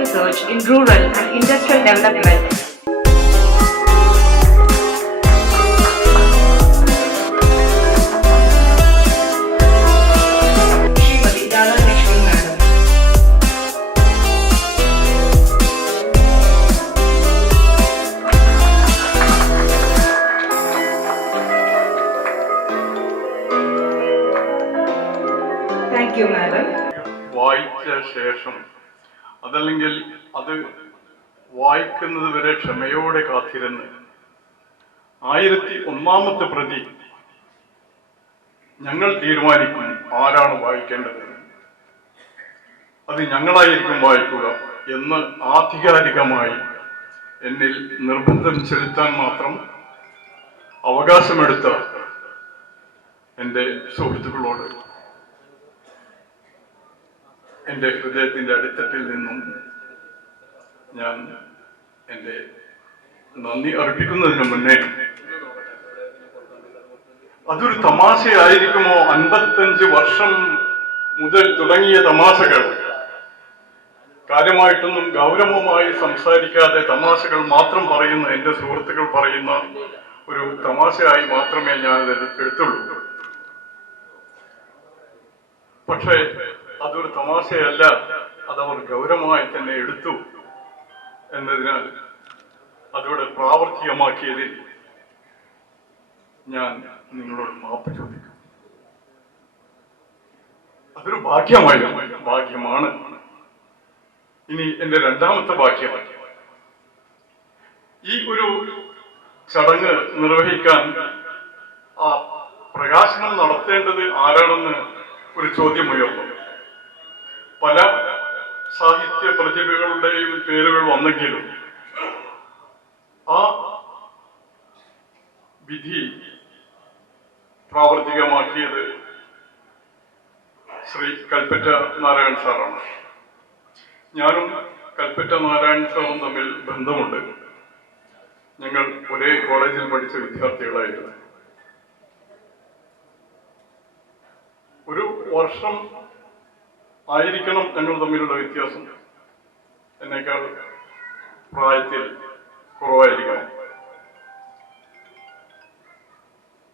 Research in rural and industrial development. Srimati Dala Lakshmi Madam. Thank you, madam. വായിച്ച ശേഷം അതല്ലെങ്കിൽ അത് വായിക്കുന്നത് വരെ ക്ഷമയോടെ കാത്തിരുന്ന് 1001ാമത്തെ പ്രതി ഞങ്ങൾ തീരുമാനിക്കും ആരാണ് വായിക്കേണ്ടത്, അത് ഞങ്ങളായിരിക്കും വായിക്കുക എന്ന് ആധികാരികമായി എന്നിൽ നിർബന്ധം ചെലുത്താൻ മാത്രം അവകാശമെടുത്ത എൻ്റെ സുഹൃത്തുക്കളോട് എൻ്റെ ഹൃദയത്തിൻ്റെ അടിത്തട്ടിൽ നിന്നും ഞാൻ എൻ്റെ നന്ദി അർപ്പിക്കുന്നതിന് മുന്നേ അതൊരു തമാശയായിരിക്കുമോ? 55 വർഷം മുതൽ തുടങ്ങിയ തമാശകൾ കാര്യമായിട്ടൊന്നും ഗൗരവമായി സംസാരിക്കാതെ തമാശകൾ മാത്രം പറയുന്ന എൻ്റെ സുഹൃത്തുക്കൾ പറയുന്ന ഒരു തമാശയായി മാത്രമേ ഞാൻ എടുത്തുള്ളൂ. പക്ഷേ അതൊരു തമാശയല്ല, അതവർ ഗൗരവമായി തന്നെ എടുത്തു എന്നതിനാൽ അതോടെ പ്രാവർത്തികമാക്കിയതിൽ ഞാൻ നിങ്ങളോട് മാപ്പ് ചോദിക്കും. അതൊരു ഭാഗ്യമാണ്. ഇനി എന്റെ രണ്ടാമത്തെ ഭാഗ്യം, ഈ ഒരു ചടങ്ങ് നിർവഹിക്കാൻ ആ പ്രകാശനം നടത്തേണ്ടത് ആരാണെന്ന് ഒരു ചോദ്യമുയർന്നു. പല സാഹിത്യ പ്രതിഭകളുടെയും പേരുകൾ വന്നെങ്കിലും ആ വിധി പ്രാവർത്തികമാക്കിയത് ശ്രീ കൽപ്പറ്റ നാരായൺ സാറാണ്. ഞാനും കൽപ്പറ്റ നാരായൺ സാറും തമ്മിൽ ബന്ധമുണ്ട്. ഞങ്ങൾ ഒരേ കോളേജിൽ പഠിച്ച വിദ്യാർത്ഥികളായിരുന്നു. ഒരു വർഷം ആയിരിക്കണം ഞങ്ങൾ തമ്മിലുള്ള വ്യത്യാസം. എന്നേക്കാൾ പ്രായത്തിൽ കുറവായിരിക്കണം.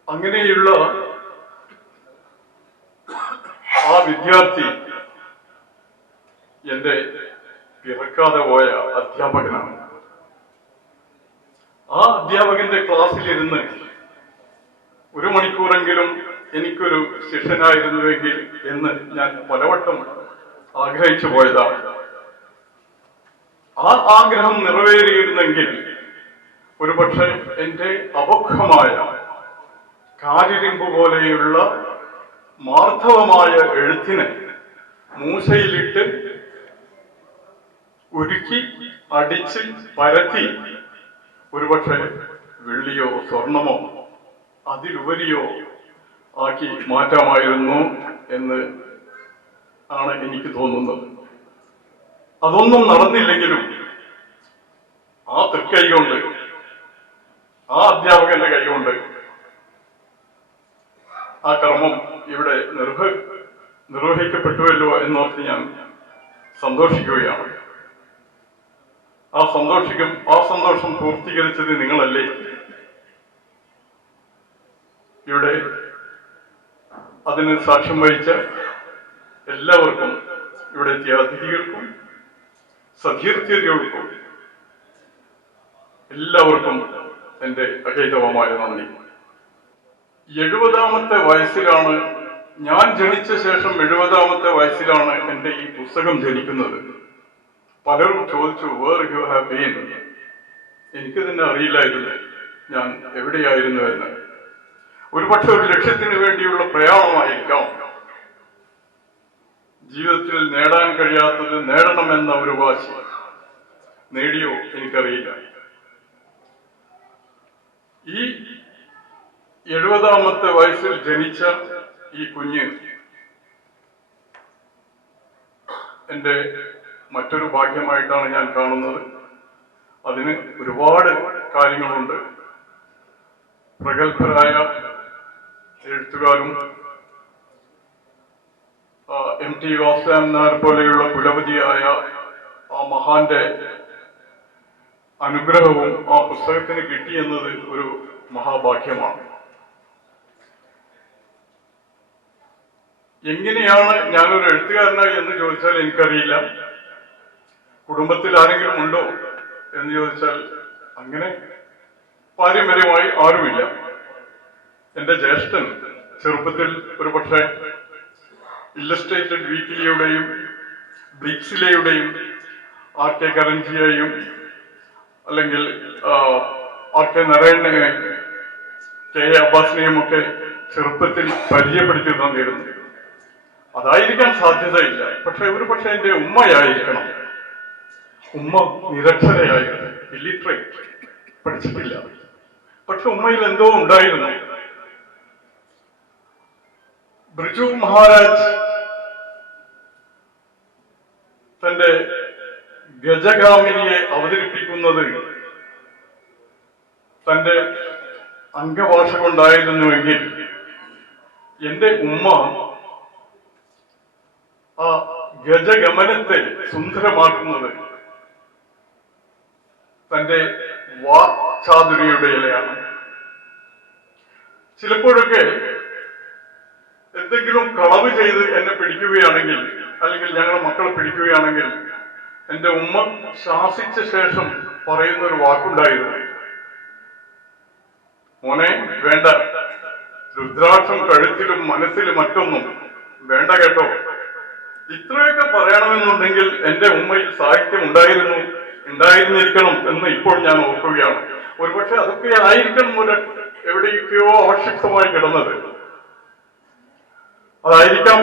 അങ്ങനെയുള്ള ആ വിദ്യാർത്ഥി എന്റെ പിറക്കാതെ പോയ അധ്യാപകനാണ്. ആ അധ്യാപകന്റെ ക്ലാസ്സിലിരുന്ന് 1 മണിക്കൂറെങ്കിലും എനിക്കൊരു ശിഷ്യനായിരുന്നുവെങ്കിൽ എന്ന് ഞാൻ പലവട്ടം ആഗ്രഹിച്ചു പോയതാണ്. ആ ആഗ്രഹം നിറവേറിയിരുന്നെങ്കിൽ ഒരുപക്ഷെ എന്റെ അപക്വമായ കാരിരുമ്പ് പോലെയുള്ള മാർദ്ധവമായ എഴുത്തിനെ മൂശയിലിട്ട് ഉരുക്കി അടിച്ച് പരത്തി ഒരുപക്ഷെ വെള്ളിയോ സ്വർണമോ അതിലുപരിയോ ആക്കി മാറ്റാമായിരുന്നു എന്ന് ആണ് എനിക്ക് തോന്നുന്നത്. അതൊന്നും നടന്നില്ലെങ്കിലും ആ തൃക്കൈ കൊണ്ട്, ആ അധ്യാപകന്റെ കൈകൊണ്ട് ആ കർമ്മം ഇവിടെ നിർവഹിക്കപ്പെട്ടുവല്ലോ എന്നോർത്ത് ഞാൻ സന്തോഷിക്കുകയാണ്. ആ സന്തോഷം പൂർത്തീകരിച്ചത് നിങ്ങളല്ലേ? ഇവിടെ അതിന് സാക്ഷ്യം വഹിച്ച എല്ലാവർക്കും, ഇവിടെ എത്തിയ അതിഥികൾക്കും സതീർത്ഥ്യതകൾക്കും എല്ലാവർക്കും എന്റെ അഗൈതവമായ നന്ദി. 70ാമത്തെ വയസ്സിലാണ് ഞാൻ ജനിച്ച ശേഷം 70ാമത്തെ വയസ്സിലാണ് എന്റെ ഈ പുസ്തകം ജനിക്കുന്നത്. പലരും ചോദിച്ചു വേർ യു ഹാവ് ബീൻ. എനിക്ക് തന്നെ അറിയില്ലായിരുന്നു ഞാൻ എവിടെയായിരുന്നു എന്ന്. ഒരുപക്ഷെ ഒരു ലക്ഷ്യത്തിന് വേണ്ടിയുള്ള പ്രയാണമായിരിക്കാം. ജീവിതത്തിൽ നേടാൻ കഴിയാത്തത് നേടണമെന്ന ഒരു വാശി. നേടിയോ എനിക്കറിയില്ല. ഈ 70ാമത്തെ വയസ്സിൽ ജനിച്ച ഈ കുഞ്ഞ് എന്റെ മറ്റൊരു ഭാഗ്യമായിട്ടാണ് ഞാൻ കാണുന്നത്. അതിന് ഒരുപാട് കാര്യങ്ങളുണ്ട്. പ്രഗത്ഭരായ എഴുത്തുകാരും MT വാസുദേവൻ നായർ പോലെയുള്ള കുലപതിയായ ആ മഹാന്റെ അനുഗ്രഹവും ആ പുസ്തകത്തിന് കിട്ടിയെന്നത് ഒരു മഹാഭാഗ്യമാണ്. എങ്ങനെയാണ് ഞാനൊരു എഴുത്തുകാരനായി എന്ന് ചോദിച്ചാൽ എനിക്കറിയില്ല. കുടുംബത്തിൽ ആരെങ്കിലും ഉണ്ടോ എന്ന് ചോദിച്ചാൽ അങ്ങനെ പാരമ്പര്യമായി ആരുമില്ല. എന്റെ ജ്യേഷ്ഠൻ ചെറുപ്പത്തിൽ ഒരു പക്ഷേ ഇല്ലസ്ട്രേറ്റഡ് വീക്കിലിയുടെയും ബ്ലിക്സിലെയുടെയും RK കരഞ്ജിയെയും അല്ലെങ്കിൽ RK നാരായണനെയും KA അബ്ബാസിനെയും ഒക്കെ ചെറുപ്പത്തിൽ പരിചയപ്പെടുത്തി തന്നിരുന്നു. അതായിരിക്കാൻ സാധ്യതയില്ല. പക്ഷെ ഒരു പക്ഷെ എന്റെ ഉമ്മയായിരിക്കണം. ഉമ്മ നിരക്ഷരയായിരുന്നു, ഇല്ലിറ്ററേറ്റ്, പഠിച്ചിട്ടില്ല. പക്ഷെ ഉമ്മയിൽ എന്തോ ഉണ്ടായിരുന്നു. ബ്രിജു മഹാരാജ് തന്റെ ഗജഗാമിനിയെ അവതരിപ്പിക്കുന്നത് തന്റെ അംഗഭാഷ കൊണ്ടായിരുന്നുവെങ്കിൽ എന്റെ ഉമ്മ ആ ഗജഗമനത്തെ സുന്ദരമാക്കുന്നത് തന്റെ വാക്ചാതുരിയുടെയാണ്. ചിലപ്പോഴൊക്കെ എന്തെങ്കിലും കളവ് ചെയ്ത് എന്നെ പിടിക്കുകയാണെങ്കിൽ, അല്ലെങ്കിൽ ഞങ്ങളുടെ മക്കളെ പിടിക്കുകയാണെങ്കിൽ, എന്റെ ഉമ്മ ശാസിച്ച ശേഷം പറയുന്ന ഒരു വാക്കുണ്ടായിരുന്നു, മോനെ വേണ്ട, രുദ്രാക്ഷം കഴുത്തിലും മനസ്സിലും മറ്റൊന്നും വേണ്ട കേട്ടോ. ഇത്രയൊക്കെ പറയണമെന്നുണ്ടെങ്കിൽ എന്റെ ഉമ്മയിൽ സാഹിത്യം ഉണ്ടായിരുന്നിരിക്കണം എന്ന് ഇപ്പോൾ ഞാൻ ഓർക്കുകയാണ്. ഒരുപക്ഷെ അതൊക്കെ ആയിരിക്കണം എവിടെയൊക്കെയോ അവക്ഷിപ്തമായി കിടന്നത്. അതായിരിക്കാം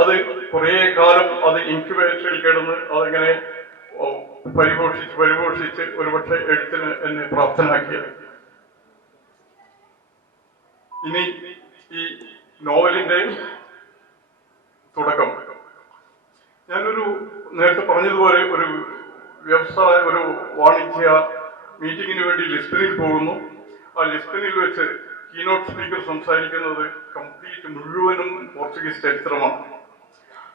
അത് കുറെ കാലം അത് ഇൻക്യുബേറ്ററിൽ കിടന്ന് അതിങ്ങനെ പരിപോഷിച്ച് ഒരുപക്ഷെ എഴുത്തിന് എന്നെ പ്രാപ്തനാക്കിയത്. ഇനി ഈ നോവലിന്റെ തുടക്കം ഞാനൊരു നേരത്തെ പറഞ്ഞതുപോലെ ഒരു വാണിജ്യ മീറ്റിങ്ങിന് വേണ്ടി ലിസ്ബണിൽ പോകുന്നു. ആ ലിസ്ബണിൽ വെച്ച് കീനോട്ട് സ്പീക്കർ സംസാരിക്കുന്നത് കംപ്ലീറ്റ് മുഴുവനും പോർച്ചുഗീസ് ചരിത്രമാണ്.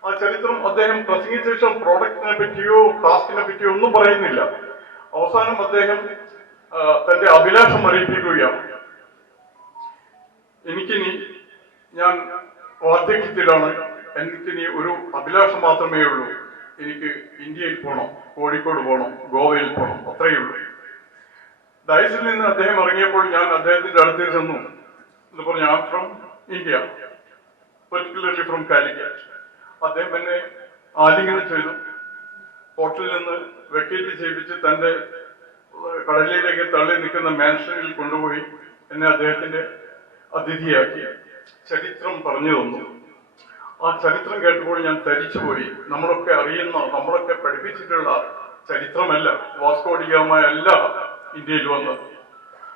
ആ ചരിത്രം അദ്ദേഹം പ്രസംഗിച്ച ശേഷം പ്രോഡക്റ്റിനെ പറ്റിയോ ടാസ്കിനെ പറ്റിയോ ഒന്നും പറയുന്നില്ല. അവസാനം അദ്ദേഹം തന്റെ അഭിലാഷം അറിയിപ്പിക്കുകയാണ്. എനിക്കിനി, ഞാൻ വാർദ്ധക്യത്തിലാണ്, എനിക്കിനി ഒരു അഭിലാഷം മാത്രമേ ഉള്ളൂ. എനിക്ക് ഇന്ത്യയിൽ പോകണം, കോഴിക്കോട് പോകണം, ഗോവയിൽ പോകണം, അത്രയേ ഉള്ളൂ. ഡയസിൽ നിന്ന് അദ്ദേഹം ഇറങ്ങിയപ്പോൾ ഞാൻ അദ്ദേഹത്തിന്റെ അടുത്തേക്ക് ചെന്നു. എന്ന് പറഞ്ഞു, ഞാൻ from India, particularly from Calicut. അദ്ദേഹം എന്നെ ആലിംഗനം ചെയ്തു. ഹോട്ടലിൽ നിന്ന് വെക്കേറ്റ് ചെയ്യിപ്പിച്ച് തന്റെ കടലിലേക്ക് തള്ളി നിൽക്കുന്ന മാൻഷനിൽ കൊണ്ടുപോയി എന്നെ അദ്ദേഹത്തിന്റെ അതിഥിയാക്കി ചരിത്രം പറഞ്ഞു തന്നു. ആ ചരിത്രം കേട്ടപ്പോൾ ഞാൻ തരിച്ചുപോയി. നമ്മളൊക്കെ അറിയുന്ന, നമ്മളൊക്കെ പഠിപ്പിച്ചിട്ടുള്ള ചരിത്രമല്ല. വാസ്കോ ഡി ഗാമ അല്ല ഇന്ത്യയിൽ വന്നത്.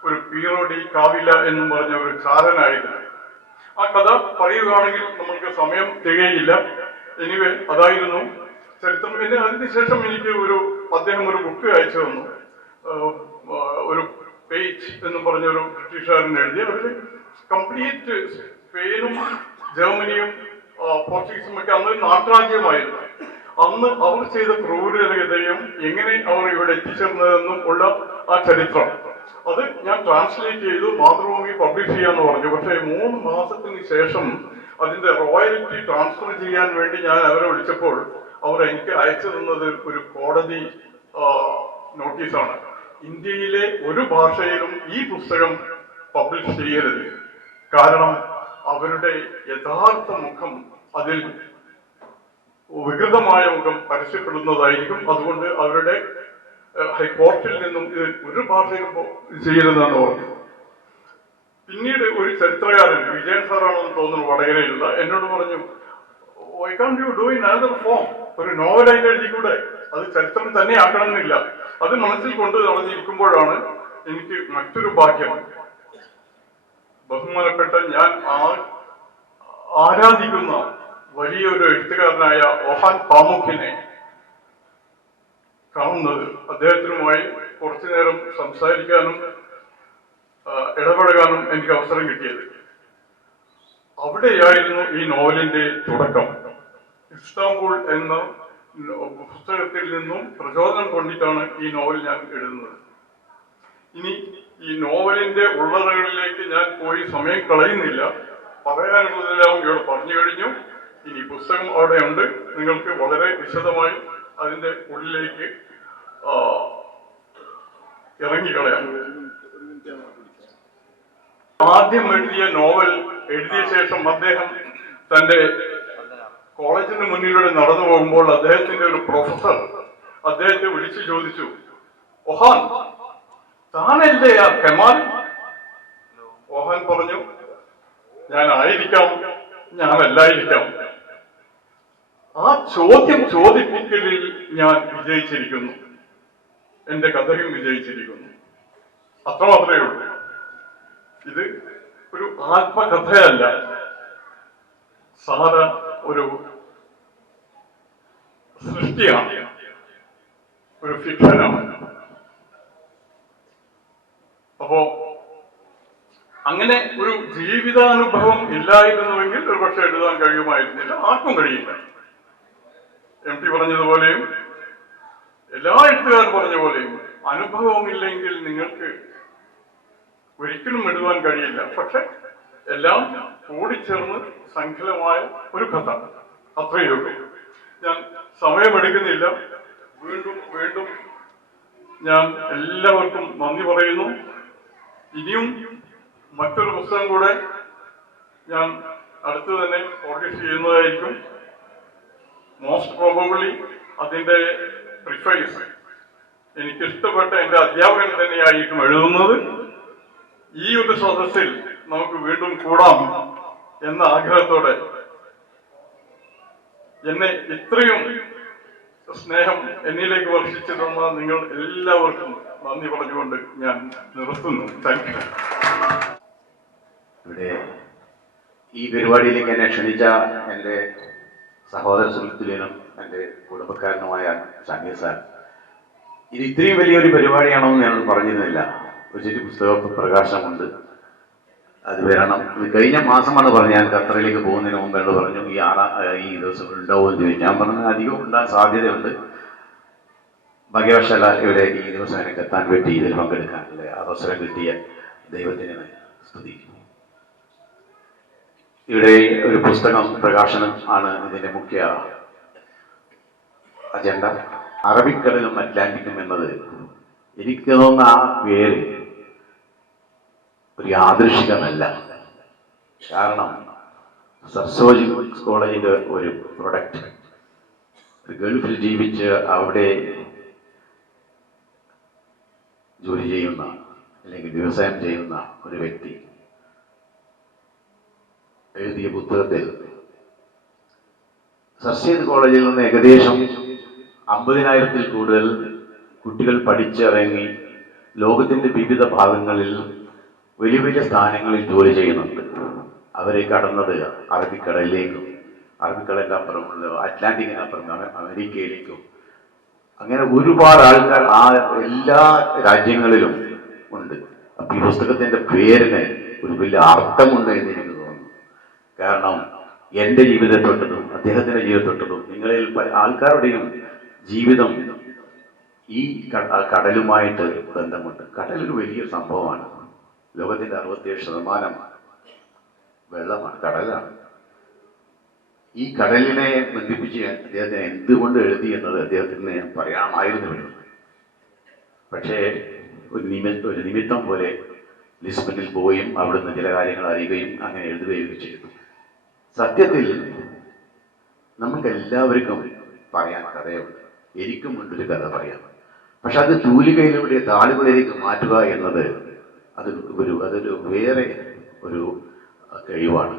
ഒരു പീറോ ഡി കാവില എന്നും പറഞ്ഞ ഒരു ചാരനായിരുന്നു. ആ കഥ പറയുകയാണെങ്കിൽ നമ്മൾക്ക് സമയം തികയില്ല. എനിവേ, അതായിരുന്നു ചരിത്രം. പിന്നെ അതിനുശേഷം എനിക്ക് അദ്ദേഹം ഒരു ബുക്ക് അയച്ചു തന്നു. ഒരു പേജ് എന്നും പറഞ്ഞ ഒരു ബ്രിട്ടീഷുകാരൻ എഴുതി. അതിൽ കംപ്ലീറ്റ് സ്പെയിനും ജർമ്മനിയും പോർച്ചുഗീസും ഒക്കെ അന്ന് നാട്ടുരാജ്യമായിരുന്നു. അന്ന് അവർ ചെയ്ത ക്രൂരതയും എങ്ങനെ അവർ ഇവിടെ എത്തിച്ചേർന്നതെന്നും ഉള്ള ആ ചരിത്രം അത് ഞാൻ ട്രാൻസ്ലേറ്റ് ചെയ്തു. മാതൃഭൂമി പബ്ലിഷ് ചെയ്യാന്ന് പറഞ്ഞു. പക്ഷേ 3 മാസത്തിന് ശേഷം അതിന്റെ റോയൽറ്റി ട്രാൻസ്ഫർ ചെയ്യാൻ വേണ്ടി ഞാൻ അവരെ വിളിച്ചപ്പോൾ അവർ എനിക്ക് അയച്ചു തന്നത് ഒരു കോടതി നോട്ടീസാണ്. ഇന്ത്യയിലെ ഒരു ഭാഷയിലും ഈ പുസ്തകം പബ്ലിഷ് ചെയ്യരുത്. കാരണം അവരുടെ യഥാർത്ഥ മുഖം, അതിൽ വികൃതമായ മുഖം പരസ്യപ്പെടുന്നതായിരിക്കും. അതുകൊണ്ട് അവരുടെ ഹൈക്കോർട്ടിൽ നിന്നും ഇത് ഒരു ഭാഷയിലും ചെയ്യരുതെന്ന് പറഞ്ഞു. പിന്നീട് ഒരു ചരിത്രകാരൻ, വിജയൻ സാറാണെന്ന് തോന്നുന്നു, വടകരയിലുള്ള, എന്നോട് പറഞ്ഞു, why can't you do in another form? ഒരു നോവലായിട്ട് എഴുതിക്കൂടെ? അത് ചരിത്രം തന്നെ ആക്കണമെന്നില്ല. അത് മനസ്സിൽ കൊണ്ട് നടന്നിരിക്കുമ്പോഴാണ് എനിക്ക് മറ്റൊരു ഭാഗ്യം. ബഹുമാനപ്പെട്ട ഞാൻ ആരാധിക്കുന്ന വലിയൊരു എഴുത്തുകാരനായ ഓഹാൻ പാമുക്കിനെ കാണുന്നത്. അദ്ദേഹത്തിനുമായി കുറച്ചു നേരം സംസാരിക്കാനും ഇടപഴകാനും എനിക്ക് അവസരം കിട്ടിയത്. അവിടെയായിരുന്നു ഈ നോവലിന്റെ തുടക്കം. ഇസ്താംബുൾ എന്ന പുസ്തകത്തിൽ നിന്നും പ്രചോദനം കൊണ്ടിട്ടാണ് ഈ നോവൽ ഞാൻ എഴുതുന്നത്. ഇനി ഈ നോവലിന്റെ ഉള്ളറകളിലേക്ക് ഞാൻ പോയി സമയം കളയുന്നില്ല. പറയാനുള്ളതെല്ലാം ഇവിടെ പറഞ്ഞു കഴിഞ്ഞു. ഇനി പുസ്തകം അവിടെയുണ്ട്. നിങ്ങൾക്ക് വളരെ വിശദമായി അതിന്റെ ഉള്ളിലേക്ക് ഇറങ്ങിക്കളയാം. ആദ്യം എഴുതിയ നോവൽ എഴുതിയ ശേഷം അദ്ദേഹം തന്റെ കോളേജിന് മുന്നിലൂടെ നടന്നു പോകുമ്പോൾ അദ്ദേഹത്തിന്റെ ഒരു പ്രൊഫസർ അദ്ദേഹത്തെ വിളിച്ചു ചോദിച്ചു, ഓഹാൻ, താനല്ലേ ആ കെമാൽ? ഓഹാൻ പറഞ്ഞു, ഞാനായിരിക്കാം, ഞാനല്ലായിരിക്കാം. ആ ചോദ്യം ചോദിപ്പിക്കലിൽ ഞാൻ വിജയിച്ചിരിക്കുന്നു. എന്റെ കഥയും വിജയിച്ചിരിക്കുന്നു. അത്രമാത്രമേ ഉള്ളൂ. ഇത് ഒരു ആത്മകഥയല്ല, സാധാ ഒരു സൃഷ്ടിയാണ്, ഒരു ഫിക്ഷനാണ്. അപ്പോ അങ്ങനെ ഒരു ജീവിതാനുഭവം ഇല്ലായിരുന്നുവെങ്കിൽ ഒരു പക്ഷെ എഴുതാൻ കഴിയുമായിരുന്നില്ല. ആർക്കും കഴിയില്ല. MT പറഞ്ഞതുപോലെയും എല്ലാ എഴുത്തുകാരും പറഞ്ഞ പോലെയും അനുഭവമില്ലെങ്കിൽ നിങ്ങൾക്ക് ഒരിക്കലും എഴുതാൻ കഴിയില്ല. പക്ഷെ എല്ലാം കൂടിച്ചേർന്ന് സംഖലമായ ഒരു കഥ, അത്രയേ ഉള്ളൂ. ഞാൻ സമയമെടുക്കുന്നില്ല. വീണ്ടും വീണ്ടും ഞാൻ എല്ലാവർക്കും നന്ദി പറയുന്നു. ഇനിയും മറ്റൊരു പുസ്തകം കൂടെ ഞാൻ അടുത്ത് തന്നെ പബ്ലിഷ് ചെയ്യുന്നതായിരിക്കും. മോസ്റ്റ് പ്രോബബിളി അതിന്റെ പ്രിഫൈസ് എനിക്കിഷ്ടപ്പെട്ട എന്റെ അധ്യാപകൻ തന്നെയായിരിക്കും എഴുതുന്നത്. ഈ ഒരു സദസ്സിൽ നമുക്ക് വീണ്ടും കൂടാം എന്ന ആഗ്രഹത്തോടെ എന്നെ ഇത്രയും സ്നേഹം എന്നിലേക്ക് വർഷിച്ചു തന്ന നിങ്ങൾ എല്ലാവർക്കും നന്ദി പറഞ്ഞുകൊണ്ട് ഞാൻ നിർത്തുന്നു. Thank you. ഇവിടെ ഈ പരിപാടിയിലേക്ക് എന്നെ ക്ഷണിച്ച എൻ്റെ സഹോദര സുഹൃത്തുലിനും എൻ്റെ കുടുംബക്കാരനുമായ ഷാനിയ സാർ, ഇത് ഇത്രയും വലിയൊരു പരിപാടിയാണോ എന്ന് ഞാൻ പറഞ്ഞിരുന്നില്ല. ഒരു ചെറിയ പുസ്തക പ്രകാശനമുണ്ട്. അത് വരണം. ഇത് കഴിഞ്ഞ മാസമാണ് പറഞ്ഞത്. ഞാൻ ഖത്തറിലേക്ക് പോകുന്നതിന് മുമ്പ് എന്നോട് പറഞ്ഞു ഈ ദിവസം ഉണ്ടാവുമെന്ന് ചോദിച്ചു. ഞാൻ പറഞ്ഞു അധികം ഉണ്ടാകാൻ സാധ്യതയുണ്ട്. ഭാഗ്യവശാല ഇവിടെ ഈ ദിവസം എനിക്ക് എത്താൻ വേണ്ടി ഇതിൽ പങ്കെടുക്കാനുള്ള അവസരം കിട്ടിയ ദൈവത്തിന് സ്തുതി. ഇവിടെ ഒരു പുസ്തകം പ്രകാശനം ആണ് ഇതിന്റെ മുഖ്യ അജണ്ട. അറബിക്കടലും അറ്റ്ലാന്റിക്കും എന്നത് എനിക്ക് തോന്നുന്ന ആ പേര് ഒരു യാദൃശികമല്ല. കാരണം സർസോജി കോളേജിന്റെ ഒരു പ്രൊഡക്റ്റ്, ഗൾഫിൽ ജീവിച്ച് അവിടെ ജോലി ചെയ്യുന്ന അല്ലെങ്കിൽ വ്യവസായം ചെയ്യുന്ന ഒരു വ്യക്തി എഴുതിയ പുസ്തകത്തിൽ സർസോജി കോളേജിൽ നിന്ന് ഏകദേശം 50,000-ൽ കൂടുതൽ കുട്ടികൾ പഠിച്ചിറങ്ങി ലോകത്തിന്റെ വിവിധ ഭാഗങ്ങളിൽ വലിയ വലിയ സ്ഥാനങ്ങളിൽ ജോലി ചെയ്യുന്നുണ്ട്. അവരെ കടന്നത് അറബിക്കടലിലേക്കും അറബിക്കടലിനപ്പുറമുള്ള അറ്റ്ലാന്റിക്കിനപ്പുറം അമേരിക്കയിലേക്കും അങ്ങനെ ഒരുപാട് ആൾക്കാർ ആ എല്ലാ രാജ്യങ്ങളിലും ഉണ്ട്. അപ്പൊ ഈ പുസ്തകത്തിന്റെ പേരിന് ഒരു വലിയ അർത്ഥമുണ്ട് എന്ന് എനിക്ക് തോന്നുന്നു. കാരണം എൻ്റെ ജീവിതത്തൊട്ടതും അദ്ദേഹത്തിന്റെ ജീവിതത്തൊട്ടതും നിങ്ങളിൽ പല ആൾക്കാരുടെയും ജീവിതം ഈ കടലുമായിട്ട് ബന്ധമുണ്ട്. കടലൊരു വലിയ സംഭവമാണ്. ലോകത്തിന്റെ 67% വെള്ളമാണ്, കടലാണ്. ഈ കടലിനെ ബന്ധിപ്പിച്ച് അദ്ദേഹത്തിന് എന്തുകൊണ്ട് എഴുതി എന്നത് അദ്ദേഹത്തിന് പറയാമായിരുന്നു. പക്ഷേ ഒരു നിമിത്തം പോലെ ലിസ്ബണിൽ പോയും അവിടുന്ന് ചില കാര്യങ്ങൾ അറിയുകയും അങ്ങനെ എഴുതുകയും ചെയ്തു. സത്യത്തിൽ നമുക്ക് എല്ലാവർക്കും പറയാൻ കഥയുണ്ട്. എനിക്കും ഉണ്ടൊരു കഥ പറയാം. പക്ഷെ അത് തൂലികയിലൂടെ താളുകളിലേക്ക് മാറ്റുക എന്നത് അതൊരു വേറെ ഒരു കഴിവാണ്.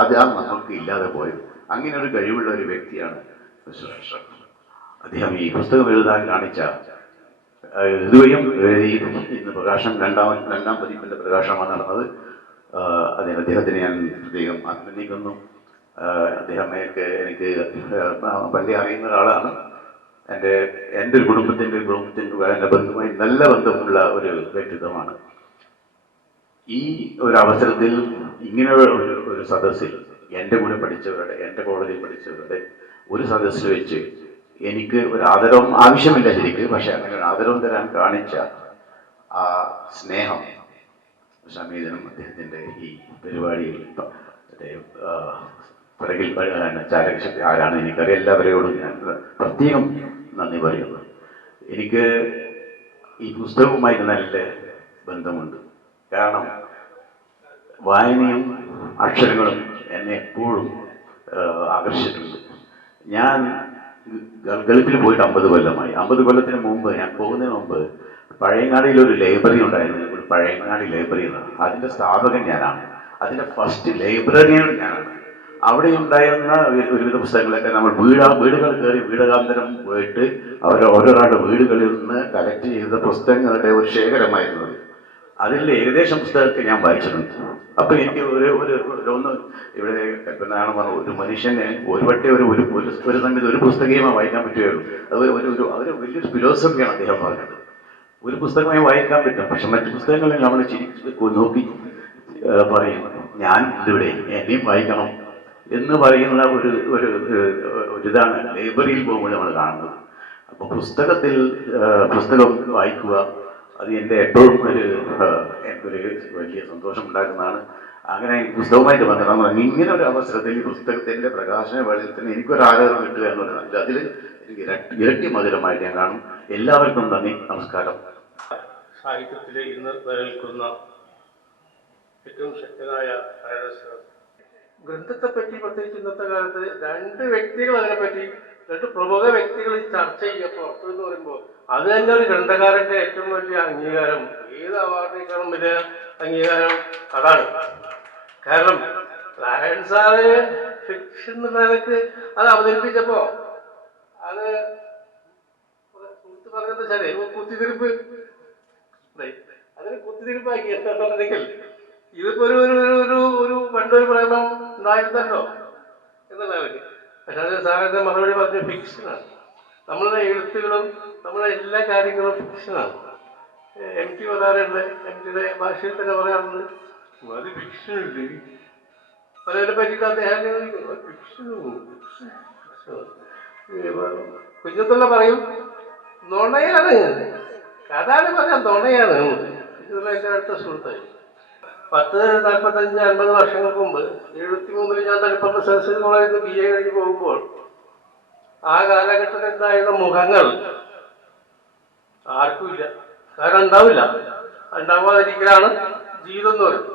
അത് നമുക്ക് ഇല്ലാതെ പോയത്. അങ്ങനെ ഒരു കഴിവുള്ള ഒരു വ്യക്തിയാണ് അദ്ദേഹം. ഈ പുസ്തകം എഴുതാൻ കാണിച്ച ഇതുവരെയും ഇന്ന് പ്രകാശനം രണ്ടാം പതിപ്പിന്റെ പ്രകാശനമാണ് നടന്നത്. അദ്ദേഹത്തിന് ഞാൻ പ്രത്യേകം അഭിനന്ദിക്കുന്നു. അദ്ദേഹം എനിക്ക് പള്ളി അറിയുന്ന ഒരാളാണ്. എൻ്റെ ഒരു കുടുംബത്തിൻ്റെ എൻ്റെ ബന്ധുമായി നല്ല ബന്ധമുള്ള ഒരു വ്യക്തിത്വമാണ്. ഈ ഒരു അവസരത്തിൽ ഇങ്ങനെ ഒരു സദസ്സിൽ എൻ്റെ കൂടെ പഠിച്ചവരുടെ, എൻ്റെ കോളേജിൽ പഠിച്ചവരുടെ ഒരു സദസ്സിൽ വെച്ച് എനിക്ക് ഒരു ആദരവും ആവശ്യമില്ല ശരിക്ക്, പക്ഷെ അങ്ങനെ ഒരു ആദരവും തരാൻ കാണിച്ച ആ സ്നേഹം ഷമീദിനും അദ്ദേഹത്തിൻ്റെ ഈ പരിപാടിയിൽ പിറകിൽ ചാലകശക്തി ആരാണ് എനിക്കറിയാം. എല്ലാവരോടും ഞാൻ പ്രത്യേകം നന്ദി പറയുന്നു. എനിക്ക് ഈ പുസ്തകവുമായി നല്ല ബന്ധമുണ്ട്. കാരണം വായനയും അക്ഷരങ്ങളും എന്നെ എപ്പോഴും ആകർഷിച്ചിട്ടുണ്ട്. ഞാൻ ഗൾഫിൽ പോയിട്ട് 50 കൊല്ലമായി. 50 കൊല്ലത്തിന് മുമ്പ്, ഞാൻ പോകുന്നതിന് മുമ്പ് പഴയങ്ങാടിയിൽ ഒരു ലൈബ്രറി ഉണ്ടായിരുന്നു. ഒരു പഴയങ്ങാടി ലൈബ്രറി എന്നാണ്. അതിൻ്റെ സ്ഥാപകൻ ഞാനാണ്. അതിൻ്റെ ഫസ്റ്റ് ലൈബ്രറിയൻ ഞാനാണ്. അവിടെ ഉണ്ടായിരുന്ന ഒരുവിധ പുസ്തകങ്ങളൊക്കെ നമ്മൾ വീടുകൾ കയറി വീടകാന്തരം പോയിട്ട് ഓരോരാളുടെ വീടുകളിൽ നിന്ന് കളക്ട് ചെയ്ത പുസ്തകങ്ങളുടെ ഒരു ശേഖരമായിരുന്നത്. അതിൽ ഏകദേശം പുസ്തകമൊക്കെ ഞാൻ വായിച്ചിട്ടുണ്ട്. അപ്പൊ എനിക്ക് ഒന്ന് ഇവിടെ കൽപ്പനയാണ് പറഞ്ഞത്, ഒരു മനുഷ്യനെ ഒരുവട്ടെ ഒരു സമയത്ത് ഒരു പുസ്തകമേ വായിക്കാൻ പറ്റുകയുള്ളൂ. അത് ഒരു വലിയൊരു ഫിലോസഫിയാണ് അദ്ദേഹം പറഞ്ഞത്. ഒരു പുസ്തകമായി വായിക്കാൻ പറ്റും, പക്ഷെ മറ്റു പുസ്തകങ്ങളിൽ നമ്മൾ നോക്കി പറയും ഞാൻ ഇതിവിടെ എന്നെയും വായിക്കണം എന്ന് പറയുന്ന ഒരിതാണ് ലൈബ്രറിയിൽ പോകുമ്പോൾ നമ്മൾ കാണുന്നത്. അപ്പൊ പുസ്തകം വായിക്കുക അത് എൻ്റെ എപ്പോഴും എനിക്കൊരു വലിയ സന്തോഷം ഉണ്ടാക്കുന്നതാണ്. അങ്ങനെ പുസ്തകവുമായിട്ട് ബന്ധപ്പെടാൻ ഇങ്ങനെ ഒരു അവസരത്തിൽ ഈ പുസ്തകത്തിന്റെ പ്രകാശന വേളത്തിൽ എനിക്കൊരു ആരാധന കിട്ടുക എന്നുള്ളതാണ്. അതിൽ എനിക്ക് ഇരട്ടി മധുരമായിട്ട് ഞാൻ കാണും. എല്ലാവർക്കും നന്ദി, നമസ്കാരം. സാഹിത്യത്തിലെ ഇന്ന് നിലനിൽക്കുന്ന ഏറ്റവും ശക്തനായ ഗ്രന്ഥത്തെപ്പറ്റി, പ്രത്യേകിച്ച് ഇന്നത്തെ കാലത്ത് രണ്ട് വ്യക്തികൾ അതിനെപ്പറ്റി, രണ്ട് പ്രമുഖ വ്യക്തികൾ ചർച്ച ചെയ്യപ്പോൾ എന്ന് പറയുമ്പോൾ അത് തന്നെ ഒരു ഗ്രന്ഥകാരന്റെ ഏറ്റവും വലിയ അംഗീകാരം. ഏത് അവാർഡിനേക്കാളും വലിയ അംഗീകാരം അതാണ്. കാരണം നാരായൺ സാറ് ഫിക്ഷൻ എന്നുള്ളതൊക്കെ അത് അവതരിപ്പിച്ചപ്പോ അത് പറഞ്ഞത് ശരി കുത്തിത്തിരിപ്പ്, അതിന് കുത്തിത്തിരിപ്പാക്കി. എന്താണെങ്കിൽ ഇതിപ്പോ ഒരു പണ്ടൊരു പ്രേമം ഉണ്ടായിരുന്നല്ലോ എന്നുള്ളവർക്ക്. പക്ഷെ അത് സാറിന്റെ മറുപടി പറഞ്ഞ ഫിക്ഷനാണ്. നമ്മളുടെ എഴുത്തുകളും നമ്മുടെ എല്ലാ കാര്യങ്ങളും ഫിക്ഷനാണ്. എനിക്ക് പറയാറുണ്ട്, എൻ്റെ ഭാഷയിൽ തന്നെ പറയാറുണ്ട്, അത് ഫിക്ഷനില്ലേ? പലരെ പറ്റിയിട്ട് അദ്ദേഹം കുഞ്ഞത്തുള്ള പറയും നുണയാണ്, കഥാണ് പറയാം നുണയാണ്. കുഞ്ഞത്തുള്ള എൻ്റെ അടുത്ത സുഹൃത്തായി. 40-45-50 വർഷങ്ങൾക്ക് മുമ്പ് 73 ഞാൻ തളിപ്പറമ്പ് സരസ്വതി കോളേജിൽ നിന്ന് BA കഴിഞ്ഞ് പോകുമ്പോൾ ആ കാലഘട്ടത്തിൽ ഉണ്ടായിരുന്ന മുഖങ്ങൾ ആർക്കുമില്ല. കാരണം ഉണ്ടാവില്ല, ഉണ്ടാവാതിരിക്കലാണ് ജീവിതം എന്ന് പറയുന്നത്.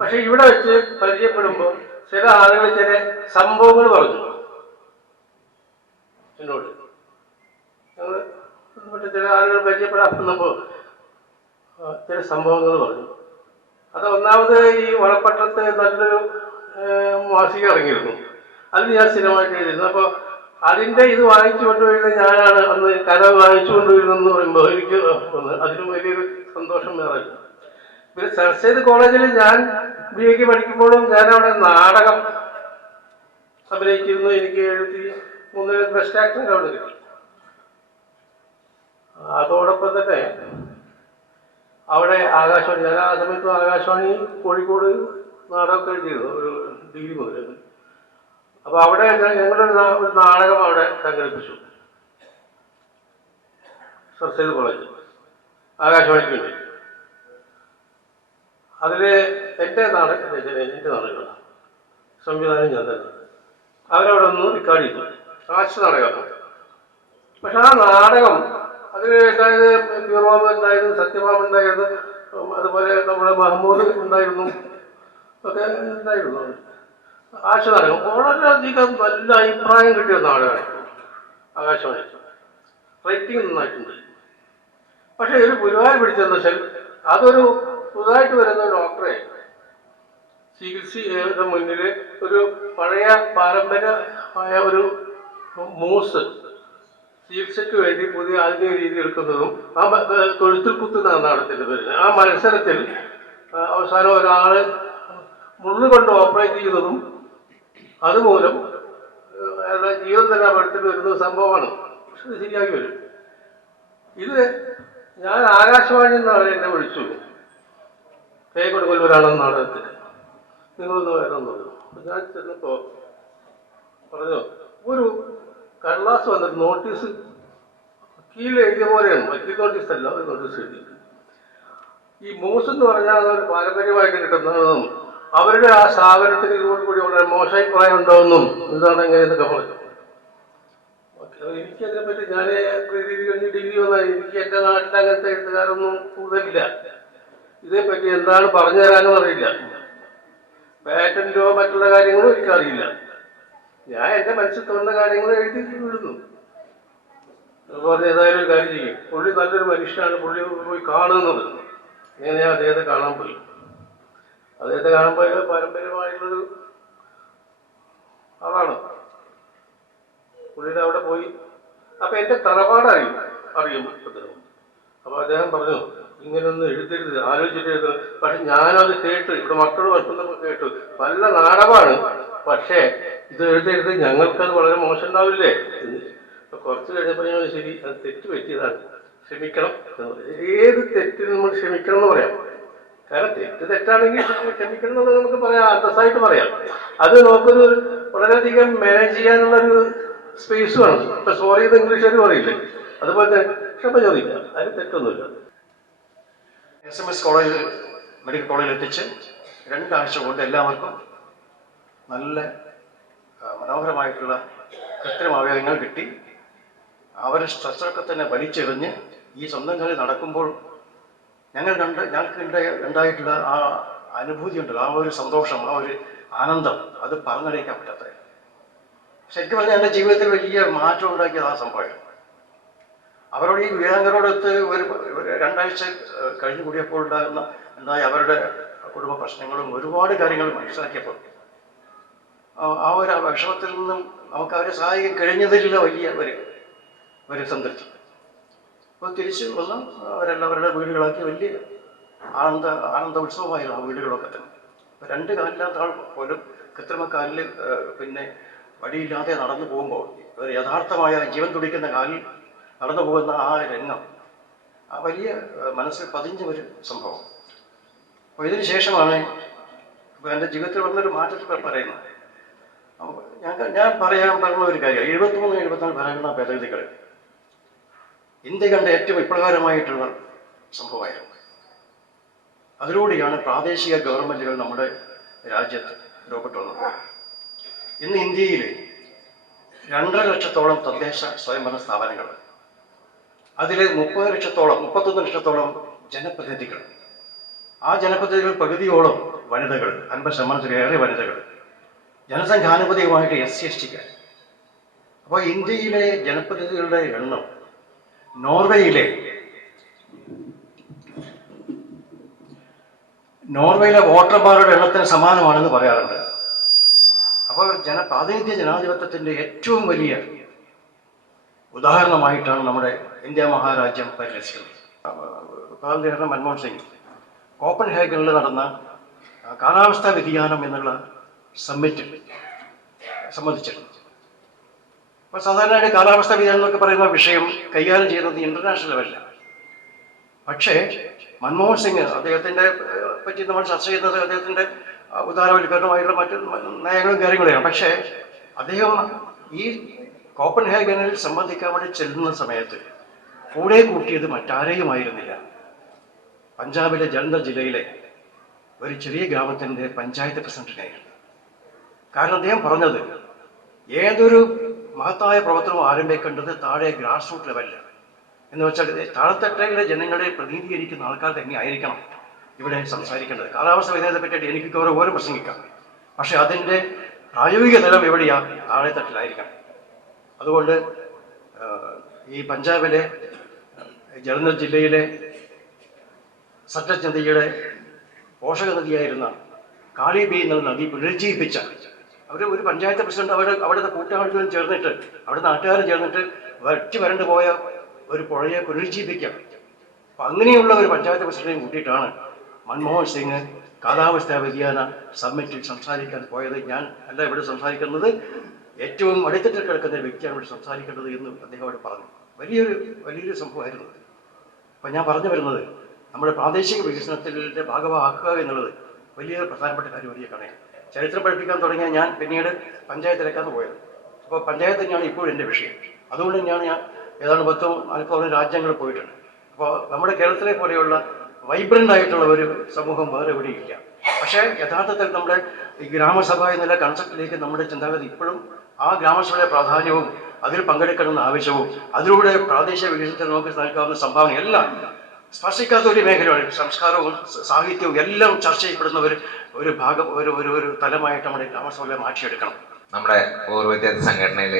പക്ഷെ ഇവിടെ വെച്ച് പരിചയപ്പെടുമ്പോൾ ചില ആളുകൾ ചില സംഭവങ്ങൾ പറഞ്ഞു എന്നോട്. ഞങ്ങൾ ചില ആളുകൾ പരിചയപ്പെടാൻ വന്നപ്പോൾ ചില സംഭവങ്ങൾ പറഞ്ഞു. അത് ഒന്നാമത് ഈ വളപ്പട്ടത്ത് നല്ലൊരു മാസിക ഇറങ്ങിയിരുന്നു, അതിൽ ഞാൻ സ്ഥിരമായിട്ട് എഴുതിയിരുന്നു. അപ്പോൾ അതിൻ്റെ ഇത് വാങ്ങിച്ചു കൊണ്ടുവരുന്ന ഞാനാണ് അന്ന് കഥ വാങ്ങിച്ചു കൊണ്ടുവരുന്നതെന്ന് പറയുമ്പോൾ എനിക്ക് അതിനും വലിയൊരു സന്തോഷം വേറെ. പിന്നെ സരസ്വതി കോളേജിൽ ഞാൻ BA പഠിക്കുമ്പോഴും ഞാൻ അവിടെ നാടകം അഭിനയിച്ചിരുന്നു. എനിക്ക് 73 ബെസ്റ്റ് ആക്ടർ അവിടെ കിട്ടി. അതോടൊപ്പം തന്നെ അവിടെ ആകാശവാണി, ഞാൻ ആ സമയത്ത് ആകാശവാണി കോഴിക്കോട് നാടകമൊക്കെ എഴുതിയിരുന്നു ഒരു ഡിഗ്രി മുതൽ. അപ്പോൾ അവിടെ ഞങ്ങളുടെ ഒരു നാടകം അവിടെ സംഘടിപ്പിച്ചു സരസ്വതി കോളേജ് ആകാശവാണിക്ക് വേണ്ടി. അതിൽ എൻ്റെ നാടകങ്ങളാണ് സംവിധാനം ഞാൻ തന്നെ. അവരവിടെ ഒന്ന് റെക്കോർഡ് ചെയ്തു, കാശ് നാടകമാണ്. പക്ഷെ ആ നാടകം അതിൽ ഉണ്ടായത് പ്യൂർവാമ ഉണ്ടായിരുന്നു, സത്യഭാമ ഉണ്ടായിരുന്നു, അതുപോലെ നമ്മുടെ മഹമ്മൂദ് ഉണ്ടായിരുന്നു, ഒക്കെ ഉണ്ടായിരുന്നു. ആശ നാടകം വളരെയധികം നല്ല അഭിപ്രായം കിട്ടിയ നാടകമാണ് ആകാശവാണി. റേറ്റിംഗ് നന്നായിട്ടുണ്ട്. പക്ഷെ ഒരു ഗുരുവായൂർ പിടിച്ചതെന്ന് വെച്ചാൽ അതൊരു പുതുതായിട്ട് വരുന്ന ഡോക്ടറെ ചികിത്സയുടെ മുന്നിൽ ഒരു പഴയ പാരമ്പര്യമായ ഒരു മൂസ് ചികിത്സയ്ക്ക് വേണ്ടി പുതിയ ആധുനിക രീതി എടുക്കുന്നതും ആ തൊഴുത്തിൽ കുത്തുന്ന നാടകത്തിൻ്റെ പേര്. ആ മത്സരത്തിൽ അവസാനം ഒരാൾ മുള്ളുകൊണ്ട് ഓപ്പറേറ്റ് ചെയ്യുന്നതും അതുമൂലം അയാളുടെ ജീവൻ തന്നെ അപകടത്തിൽ വരുന്ന സംഭവമാണ്. പക്ഷെ ഇത് ശരിയാക്കി വരും. ഇത് ഞാൻ ആകാശവാണി എന്നാണ് എന്നെ വിളിച്ചു, കൊടുക്കലൂരാണെന്ന് നാടകത്തിൽ നിങ്ങളൊന്ന് വരണമെന്ന് പറഞ്ഞു. ഞാൻ ചെന്നപ്പോൾ പറഞ്ഞു ഒരു കടലാസ് വന്നിട്ട് നോട്ടീസ് കീഴിൽ എഴുതിയ പോലെയാണ്, വക്കീൽ നോട്ടീസ് അല്ല, ഒരു നോട്ടീസ് എഴുതി. ഈ മൂസ് എന്ന് പറഞ്ഞാൽ അതൊരു പാരമ്പര്യമായിട്ട് കിട്ടുന്നതെന്നും അവരുടെ ആ സ്ഥാപനത്തിന് ഇതോടുകൂടി വളരെ മോശാഭിപ്രായം ഉണ്ടാവുമെന്നും എന്താണ് എങ്ങനെയെന്നൊക്കെ പറഞ്ഞു. എനിക്കതിനെപ്പറ്റി ഞാൻ പ്രീതി കഴിഞ്ഞ് ഡിഗ്രി വന്നാൽ എനിക്ക് എൻ്റെ നാട്ടിൽ അങ്ങനത്തെ എഴുത്തുകാരൊന്നും കൂടുതലില്ല. ഇതേപ്പറ്റി എന്താണ് പറഞ്ഞു തരാനും അറിയില്ല, പാറ്റന്റോ മറ്റുള്ള കാര്യങ്ങളോ എനിക്കറിയില്ല. ഞാൻ എൻ്റെ മനസ്സിൽ തോന്നുന്ന കാര്യങ്ങൾ എഴുതി വിടുന്നു. അതുപോലെ ഏതായാലും ഒരു കാര്യം ചെയ്യും, പുള്ളി നല്ലൊരു മനുഷ്യനാണ്, പുള്ളി പോയി കാണുന്നത്. അങ്ങനെ ഞാൻ അദ്ദേഹത്തെ കാണാൻ പോയി. അദ്ദേഹത്തെ കാണാൻ പോയ പാരമ്പര്യമായിട്ടുള്ളൊരു ആളാണ്. പുള്ളിയുടെ അവിടെ പോയി. അപ്പം എൻ്റെ തറവാട് അറിയും. അപ്പോൾ അദ്ദേഹം പറഞ്ഞു ഇങ്ങനൊന്നും എഴുതരുത്, ആലോചിച്ചിട്ട് എഴുതരുത്. പക്ഷെ ഞാനത് കേട്ടു, ഇവിടെ മക്കൾ വന്നപ്പോൾ കേട്ടു, നല്ല നാടകമാണ്, പക്ഷേ ഇത് എഴുതരുത്, ഞങ്ങൾക്കത് വളരെ മോശം ഉണ്ടാവില്ലേ. കുറച്ച് കഴിഞ്ഞപ്പോൾ ഞാൻ ശരി അത് തെറ്റ് പറ്റിയതാണ്, ക്ഷമിക്കണം എന്ന് പറയും. ഏത് തെറ്റിന് നമ്മൾ ക്ഷമിക്കണം എന്ന് പറയാം. കാരണം തെറ്റാണെങ്കിൽ ക്ഷമിക്കണം എന്നുള്ളത് നമുക്ക് പറയാം, അന്തസ്സായിട്ട് പറയാം. അത് നമുക്കൊരു വളരെയധികം മാനേജ് ചെയ്യാനുള്ളൊരു സ്പേസ് വേണം. ഇപ്പം സോറി എന്ന് ഇംഗ്ലീഷുകാർ പറയില്ലേ, അതുപോലെ തന്നെ ക്ഷമ ചോദിക്കാം, അതിന് തെറ്റൊന്നുമില്ല. SMS കോളേജിൽ മെഡിക്കൽ കോളേജിൽ എത്തിച്ച് 2 ആഴ്ച കൊണ്ട് എല്ലാവർക്കും നല്ല മനോഹരമായിട്ടുള്ള കൃത്രിമ അവയവങ്ങൾ കിട്ടി. അവർ സ്ട്രെസ്സൊക്കെ തന്നെ വലിച്ചെറിഞ്ഞ് ഈ സ്വന്തം കളി നടക്കുമ്പോൾ ഞങ്ങൾക്ക് ഉണ്ടായിട്ടുള്ള ആ അനുഭൂതി ഉണ്ടല്ലോ, ആ ഒരു സന്തോഷം, ആ ഒരു ആനന്ദം, അത് പറഞ്ഞറിയിക്കാൻ പറ്റാത്ത. ശരിക്കും പറഞ്ഞാൽ എൻ്റെ ജീവിതത്തിൽ വലിയ മാറ്റം ഉണ്ടാക്കിയത് ആ സംഭവം. അവരോട് ഈ വീരാംഗരോടൊത്ത് ഒരു 2 ആഴ്ച കഴിഞ്ഞു കൂടിയപ്പോൾ ഉണ്ടായ അവരുടെ കുടുംബ പ്രശ്നങ്ങളും ഒരുപാട് കാര്യങ്ങൾ മനസ്സിലാക്കിയപ്പോൾ ആ ഒരു വിഷമത്തിൽ നിന്നും നമുക്ക് അവരെ സഹായിക്കാൻ കഴിഞ്ഞതിലുള്ള വലിയ ഒരു സംതൃപ്തി. അപ്പോൾ തിരിച്ചു വന്ന് അവരെല്ലാം അവരുടെ വീടുകളാക്കി വലിയ ആനന്ദ ഉത്സവമായിരുന്നു ആ വീടുകളൊക്കെ തന്നെ. 2 കാലില്ലാത്ത ആൾ പോലും കൃത്രിമ കാലിൽ പിന്നെ വടിയില്ലാതെ നടന്നു പോകുമ്പോൾ ഒരു യഥാർത്ഥമായ ജീവൻ തുടിക്കുന്ന കാലിൽ നടന്നു പോകുന്ന ആ രംഗം ആ വലിയ മനസ്സിൽ പതിഞ്ഞ ഒരു സംഭവം. അപ്പോൾ ഇതിന് ശേഷമാണ് ഇപ്പോൾ എൻ്റെ ജീവിതത്തിൽ വന്നൊരു മാറ്റത്തിൽ പറയുന്നത്. ഞാൻ പറഞ്ഞ ഒരു കാര്യം, 73-74 ഭരണഘടനാ ഭേദഗതികൾ ഇന്ത്യ കണ്ട ഏറ്റവും വിപ്ലവകരമായിട്ടുള്ള സംഭവമായിരുന്നു. അതിലൂടെയാണ് പ്രാദേശിക ഗവൺമെൻറ്റുകൾ നമ്മുടെ രാജ്യത്ത് രൂപപ്പെട്ടു വന്നത്. ഇന്ന് ഇന്ത്യയിൽ 2.5 ലക്ഷത്തോളം തദ്ദേശ സ്വയംഭരണ സ്ഥാപനങ്ങൾ, അതിൽ 31 ലക്ഷത്തോളം ജനപ്രതിനിധികൾ. ആ ജനപ്രതിനിധികൾ പകുതിയോളം വനിതകൾ, 50% വനിതകൾ, ജനസംഖ്യാനുപതികമായിട്ട് SC/ST-ക്കാർ. അപ്പോൾ ഇന്ത്യയിലെ ജനപ്രതിനിധികളുടെ എണ്ണം നോർവേയിലെ വോട്ടർമാരുടെ എണ്ണത്തിന് സമാനമാണെന്ന് പറയാറുണ്ട്. അപ്പോൾ പ്രാതിനിധ്യ ജനാധിപത്യത്തിൻ്റെ ഏറ്റവും വലിയ ഉദാഹരണമായിട്ടാണ് നമ്മുടെ ഇന്ത്യ മഹാരാജ്യം പരിലസിക്കുന്നത്. പ്രധാനമന്ത്രി മൻമോഹൻ സിംഗ് കോപ്പൻഹേഗനിൽ നടന്ന കാലാവസ്ഥാ വ്യതിയാനം എന്നുള്ള സമ്മിറ്റിൽ സംബന്ധിച്ചിട്ടുണ്ട്. അപ്പോൾ സാധാരണയായിട്ട് കാലാവസ്ഥാ വ്യതിയാനം എന്നൊക്കെ പറയുന്ന വിഷയം കൈകാര്യം ചെയ്യുന്നത് ഇന്റർനാഷണൽ ലെവലിലാണ്. പക്ഷേ മൻമോഹൻ സിംഗ്, അദ്ദേഹത്തിൻ്റെ പറ്റി നമ്മൾ ചർച്ച ചെയ്യുന്നത് അദ്ദേഹത്തിൻ്റെ ഉദാരവൽക്കരണമായിട്ടുള്ള മറ്റ് നയങ്ങളും കാര്യങ്ങളാണ്. പക്ഷേ അദ്ദേഹം ഈ കോപ്പൻഹേഗനിൽ സംബന്ധിക്കാൻ വേണ്ടി ചെല്ലുന്ന സമയത്ത് കൂടെ കൂട്ടിയത് മറ്റാരെയുമായിരുന്നില്ല, പഞ്ചാബിലെ ജലന്ധർ ജില്ലയിലെ ഒരു ചെറിയ ഗ്രാമത്തിൻ്റെ പഞ്ചായത്ത് പ്രസിഡന്റിനായിരുന്നു. കാരണം അദ്ദേഹം പറഞ്ഞത്, ഏതൊരു മഹത്തായ പ്രവർത്തനവും ആരംഭിക്കേണ്ടത് താഴെ ഗ്രാസ് റൂട്ട് ലെവലിലാണ്. എന്ന് വെച്ചാൽ താഴെത്തട്ടിലെ ജനങ്ങളെ പ്രതിനിധീകരിക്കുന്ന ആൾക്കാർ തന്നെ ആയിരിക്കണം ഇവിടെ സംസാരിക്കേണ്ടത്. കാലാവസ്ഥ വ്യതിയാനത്തെ പറ്റിയിട്ട് എനിക്ക് ഓരോ പ്രസംഗിക്കാം, പക്ഷെ അതിൻ്റെ പ്രായോഗിക തലം എവിടെയാണ്? താഴെത്തട്ടിലായിരിക്കണം. അതുകൊണ്ട് ഈ പഞ്ചാബിലെ ജലന്ധർ ജില്ലയിലെ സത്ലജ് നദിയുടെ പോഷക നദിയായിരുന്ന കാളി ബി എന്നുള്ള നദി പുനരുജ്ജീവിപ്പിച്ച ഒരു പഞ്ചായത്ത് പ്രസിഡന്റ് അവിടുത്തെ കൂട്ടാളികളും ചേർന്നിട്ട്, അവിടെ നാട്ടുകാരും ചേർന്നിട്ട് വരണ്ടു പോയ ഒരു പുഴയെ പുനരുജ്ജീവിപ്പിക്കാം. അപ്പം അങ്ങനെയുള്ള ഒരു പഞ്ചായത്ത് പ്രസിഡന്റിനെ കൂട്ടിയിട്ടാണ് മൻമോഹൻ സിംഗ് കാലാവസ്ഥാ വ്യതിയാന സമ്മിറ്റിൽ സംസാരിക്കാൻ പോയത്. ഞാൻ അല്ല ഇവിടെ സംസാരിക്കുന്നത്, ഏറ്റവും അടിത്തട്ടിൽ കിടക്കുന്ന ഒരു വ്യക്തിയാണ് ഇവിടെ സംസാരിക്കേണ്ടത് എന്ന് അദ്ദേഹം അവിടെ പറഞ്ഞു. വലിയൊരു സംഭവമായിരുന്നു. അപ്പം ഞാൻ പറഞ്ഞു വരുന്നത്, നമ്മുടെ പ്രാദേശിക വികസനത്തിൻ്റെ ഭാഗമാക്കുക എന്നുള്ളത് വലിയ പ്രധാനപ്പെട്ട കാര്യം. വലിയ കണയാണ്. ചരിത്രം പഠിപ്പിക്കാൻ തുടങ്ങിയ ഞാൻ പിന്നീട് പഞ്ചായത്തിലേക്കാണ് പോയത്. അപ്പോൾ പഞ്ചായത്ത് തന്നെയാണ് ഇപ്പോഴും എൻ്റെ വിഷയം. അതുകൊണ്ട് തന്നെയാണ് ഞാൻ ഏതാണ്ട് 40-40 രാജ്യങ്ങളിൽ പോയിട്ടുണ്ട്. അപ്പോൾ നമ്മുടെ കേരളത്തിലെ പോലെയുള്ള വൈബ്രൻ്റ് ആയിട്ടുള്ള ഒരു സമൂഹം വേറെ എവിടെയില്ല. പക്ഷേ യഥാർത്ഥത്തിൽ നമ്മുടെ ഈ ഗ്രാമസഭ എന്നുള്ള കൺസെപ്റ്റിലേക്ക് നമ്മുടെ ചിന്താഗതി ഇപ്പോഴും ആ ഗ്രാമസഭയുടെ പ്രാധാന്യവും അതിൽ പങ്കെടുക്കണമെന്ന ആവശ്യവും അതിലൂടെ പ്രാദേശിക വികസനത്തിൽ നമുക്ക് നൽകാവുന്ന സംഭാവന എല്ലാം സ്പർശിക്കാത്ത ഒരു മേഖലയാണ്. സംസ്കാരവും സാഹിത്യവും എല്ലാം ചർച്ച ചെയ്യപ്പെടുന്ന ഒരു ഭാഗം, ഒരു തലമായിട്ട് നമ്മുടെ ഗ്രാമസഭയെ മാറ്റിയെടുക്കണം. നമ്മുടെ പൂർവ്വ വിദ്യാർത്ഥി സംഘടനയിൽ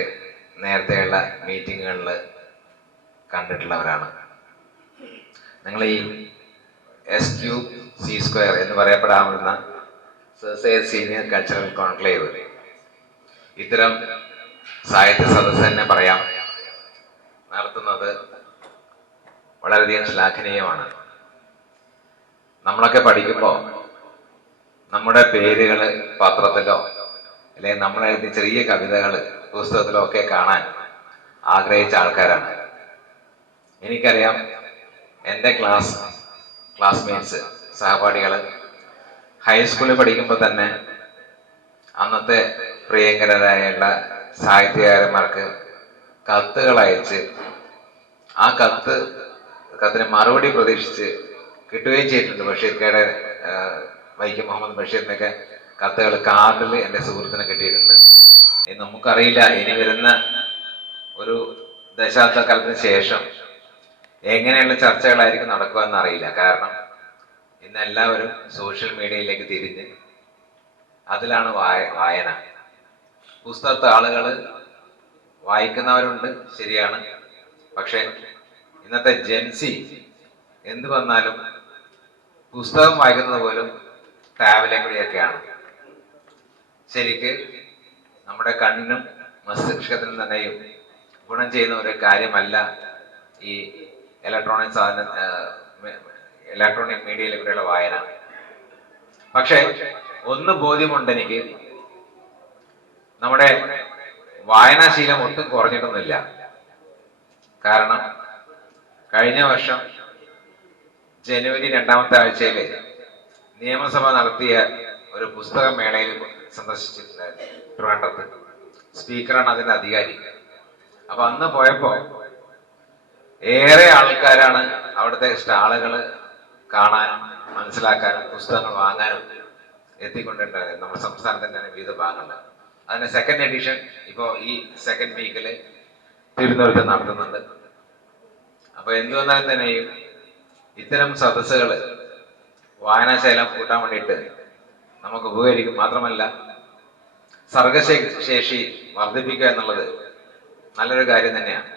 നേരത്തെയുള്ള മീറ്റിങ്ങുകളിൽ കണ്ടിട്ടുള്ളവരാണ്. നിങ്ങൾ ഈ SQC² എന്ന് പറയപ്പെടാവുന്ന സീനിയർ കൾച്ചറൽ കോൺക്ലേവ്, ഇത്തരം സാഹിത്യ സദസ്സ് തന്നെ പറയാം, നടത്തുന്നത് വളരെയധികം ശ്ലാഘനീയമാണ്. നമ്മളൊക്കെ പഠിക്കുമ്പോൾ നമ്മുടെ പേരുകൾ പത്രത്തിലോ അല്ലെങ്കിൽ നമ്മൾ എഴുതിയ ചെറിയ കവിതകൾ പുസ്തകത്തിലോ ഒക്കെ കാണാൻ ആഗ്രഹിച്ച ആൾക്കാരാണ്. എനിക്കറിയാം, എൻ്റെ ക്ലാസ്മേറ്റ്സ്, സഹപാഠികൾ ഹൈസ്കൂളിൽ പഠിക്കുമ്പോൾ തന്നെ അന്നത്തെ പ്രിയങ്കരായുള്ള സാഹിത്യകാരന്മാർക്ക് കത്തുകൾ അയച്ച് ആ കത്തിന് മറുപടി പ്രതീക്ഷിച്ച് കിട്ടുകയും ചെയ്തിട്ടുണ്ട്. ബഷീർക്കയുടെ, വൈക്കം മുഹമ്മദ് ബഷീറിനൊക്കെ കത്തുകൾ കാർഡിൽ എൻ്റെ സുഹൃത്തിന് കിട്ടിയിട്ടുണ്ട്. നമുക്കറിയില്ല ഇനി വരുന്ന ഒരു ദശാബ്ദക്കാലത്തിന് ശേഷം എങ്ങനെയുള്ള ചർച്ചകളായിരിക്കും നടക്കുക എന്നറിയില്ല. കാരണം ഇന്ന് എല്ലാവരും സോഷ്യൽ മീഡിയയിലേക്ക് തിരിഞ്ഞ് അതിലാണ് വായന. പുസ്തകത്തെ ആളുകൾ വായിക്കുന്നവരുണ്ട്, ശരിയാണ്. പക്ഷെ ഇന്നത്തെ ജെൻസി എന്ത് വന്നാലും പുസ്തകം വായിക്കുന്നത് പോലും ടാബിലെ കൂടിയൊക്കെയാണ്. ശരിക്ക് നമ്മുടെ കണ്ണിനും മസ്തിഷ്കത്തിനും തന്നെയും ഗുണം ചെയ്യുന്ന ഒരു കാര്യമല്ല ഈ ഇലക്ട്രോണിക് മീഡിയയിലൂടെയുള്ള വായന. പക്ഷെ ഒന്ന് ബോധ്യമുണ്ട് എനിക്ക്, നമ്മുടെ വായനാശീലം ഒട്ടും കുറഞ്ഞിട്ടൊന്നുമില്ല. കാരണം കഴിഞ്ഞ വർഷം ജനുവരി 2ാമത്തെ ആഴ്ചയിൽ നിയമസഭ നടത്തിയ ഒരു പുസ്തക മേളയിൽ സന്ദർശിച്ചിട്ടുണ്ടായിരുന്നു ട്രിവാൻഡ്രത്ത്. സ്പീക്കറാണ് അതിന്റെ അധികാരി. അപ്പൊ അന്ന് പോയപ്പോ ഏറെ ആൾക്കാരാണ് അവിടുത്തെ സ്റ്റാളുകൾ കാണാനും മനസ്സിലാക്കാനും പുസ്തകങ്ങൾ വാങ്ങാനും എത്തിക്കൊണ്ടിട്ടുണ്ടായിരുന്നു നമ്മുടെ സംസ്ഥാനത്തിന്റെ തന്നെ വിവിധ ഭാഗങ്ങളിൽ. അതിന്റെ സെക്കൻഡ് എഡിഷൻ ഇപ്പോൾ ഈ സെക്കൻഡ് വീക്കില് തിരുവനന്തപുരത്ത് നടത്തുന്നുണ്ട്. അപ്പൊ എന്തു വന്നാലും തന്നെയും ഇത്തരം സദസ്സുകൾ വായനാശീലം കൂട്ടാൻ വേണ്ടിയിട്ട് നമുക്ക് ഉപകരിക്കും. മാത്രമല്ല സർഗശേഷി വർദ്ധിപ്പിക്കുക എന്നുള്ളത് നല്ലൊരു കാര്യം തന്നെയാണ്.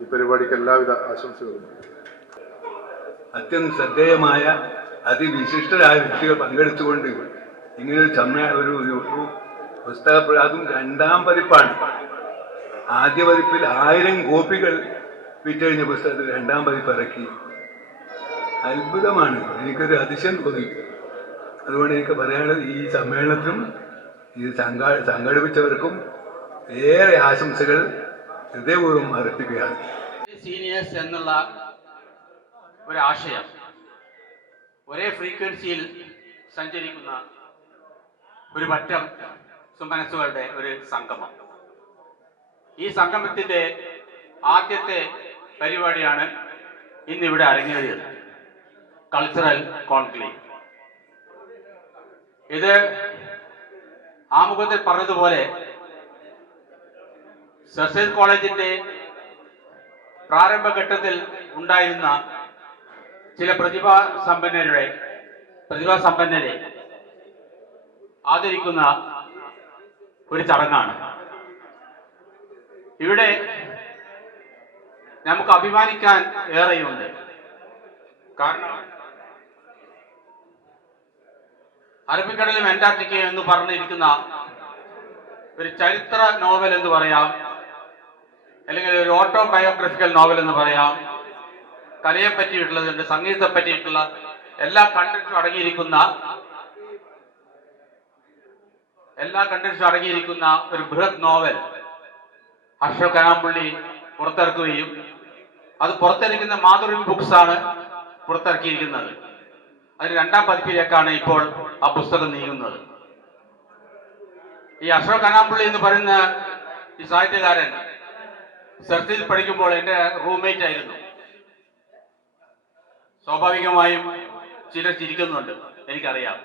ഈ പരിപാടിക്ക് എല്ലാവിധ ആശംസകളും. അത്യന്തം ശ്രദ്ധേയമായ അതിവിശിഷ്ടരായ വ്യക്തികൾ പങ്കെടുത്തുകൊണ്ട് ഇങ്ങനെ ഒരു പുസ്തക, അതും 2ാം പതിപ്പാണ്. ആദ്യ പതിപ്പിൽ 1000 കോപ്പികൾ വിറ്റഴിഞ്ഞ പുസ്തകത്തിൽ 2ാം പതിപ്പ് ഇറക്കി. അത്ഭുതമാണ്. എനിക്കൊരു അതിശയം തോന്നി. അതുകൊണ്ട് എനിക്ക് പറയാനുള്ളത്, ഈ സമ്മേളനത്തിനും ഇത് സംഘടിപ്പിച്ചവർക്കും ഏറെ ആശംസകൾ ഹൃദയപൂർവ്വം അർപ്പിക്കുകയാണ്. സീനിയേഴ്സ് എന്നുള്ള ഒരാശയം ഒരേ ഫ്രീക്വൻസിയിൽ സഞ്ചരിക്കുന്ന ഒരു പറ്റം സുമനസ്സുകളുടെ ഒരു സംഗമം. ഈ സംഗമത്തിന്റെ ആദ്യത്തെ പരിപാടിയാണ് ഇന്നിവിടെ അരങ്ങേറിയത്, കൾച്ചറൽ കോൺക്ലേവ്. ഇത് ആമുഖത്തിൽ പറഞ്ഞതുപോലെ സർ കോളേജിന്റെ പ്രാരംഭഘട്ടത്തിൽ ഉണ്ടായിരുന്ന ചില പ്രതിഭാസമ്പന്നരെ ആദരിക്കുന്ന ഒരു ചടങ്ങാണ്. ഇവിടെ നമുക്ക് അഭിമാനിക്കാൻ ഏറെയുണ്ട്. കാരണം അറബിക്കടലും അന്റാർട്ടിക്കയും എന്ന് പറഞ്ഞിരിക്കുന്ന ഒരു ചരിത്ര നോവൽ എന്ന് പറയാം, അല്ലെങ്കിൽ ഒരു ഓട്ടോബയോഗ്രഫിക്കൽ നോവൽ എന്ന് പറയാം. കലയെ പറ്റിയിട്ടുള്ളതുണ്ട്, സംഗീതത്തെ പറ്റിയിട്ടുള്ള എല്ലാ കണ്ടന്റ്സും അടങ്ങിയിരിക്കുന്ന ഒരു ബൃഹത് നോവൽ അഷ്റഫ് കനാമ്പുള്ളി പുറത്തിറക്കുകയും അത് പുറത്തിരിക്കുന്ന മാധുരി ബുക്സ് ആണ് പുറത്തിറക്കിയിരിക്കുന്നത്. അതിന് 2ാം പതിപ്പിലേക്കാണ് ഇപ്പോൾ ആ പുസ്തകം നീങ്ങുന്നത്. ഈ അഷ്റഫ് കനാമ്പുള്ളി എന്ന് പറയുന്ന ഈ സാഹിത്യകാരൻ സർച്ചിൽ പഠിക്കുമ്പോൾ എൻ്റെ റൂംമേറ്റ് ആയിരുന്നു. സ്വാഭാവികമായും ചിലർ ചിരിക്കുന്നുണ്ട്, എനിക്കറിയാം.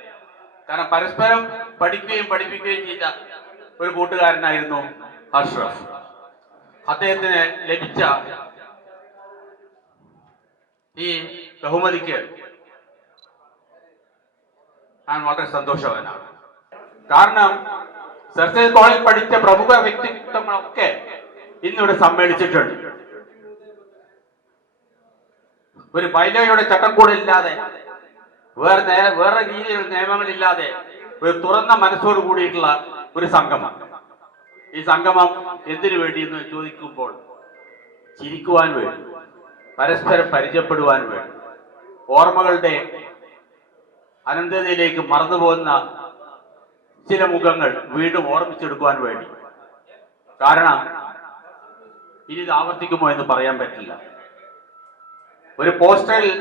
കാരണം പരസ്പരം പഠിപ്പിക്കുകയും ചെയ്ത ഒരു കൂട്ടുകാരനായിരുന്നു അഷ്റഫ്. അദ്ദേഹത്തിന് ലഭിച്ച ഈ ബഹുമതിക്ക് ഞാൻ വളരെ സന്തോഷവാനാണ്. കാരണം സർച്ചിൽ കോളേജിൽ പഠിച്ച പ്രമുഖ വ്യക്തിത്വങ്ങളൊക്കെ ഇന്നിവിടെ സമ്മേളിച്ചിട്ടുണ്ട്. ഒരു ബൈലോയുടെ ചട്ടക്കൂടില്ലാതെ, വേറെ രീതിയിലുള്ള നിയമങ്ങളില്ലാതെ ഒരു തുറന്ന മനസ്സോട് കൂടിയിട്ടുള്ള ഒരു സംഗമം. ഈ സംഗമം എന്തിനു വേണ്ടി എന്ന് ചോദിക്കുമ്പോൾ ചിരിക്കുവാൻ വേണ്ടി, പരസ്പരം പരിചയപ്പെടുവാൻ വേണ്ടി, ഓർമ്മകളുടെ അനന്തതയിലേക്ക് മറന്നുപോകുന്ന ചില മുഖങ്ങൾ വീണ്ടും ഓർമ്മിച്ചെടുക്കുവാൻ വേണ്ടി. കാരണം ഇനി ഇത് ആവർത്തിക്കുമോ എന്ന് പറയാൻ പറ്റില്ല. ഒരു പോസ്റ്ററിൽ,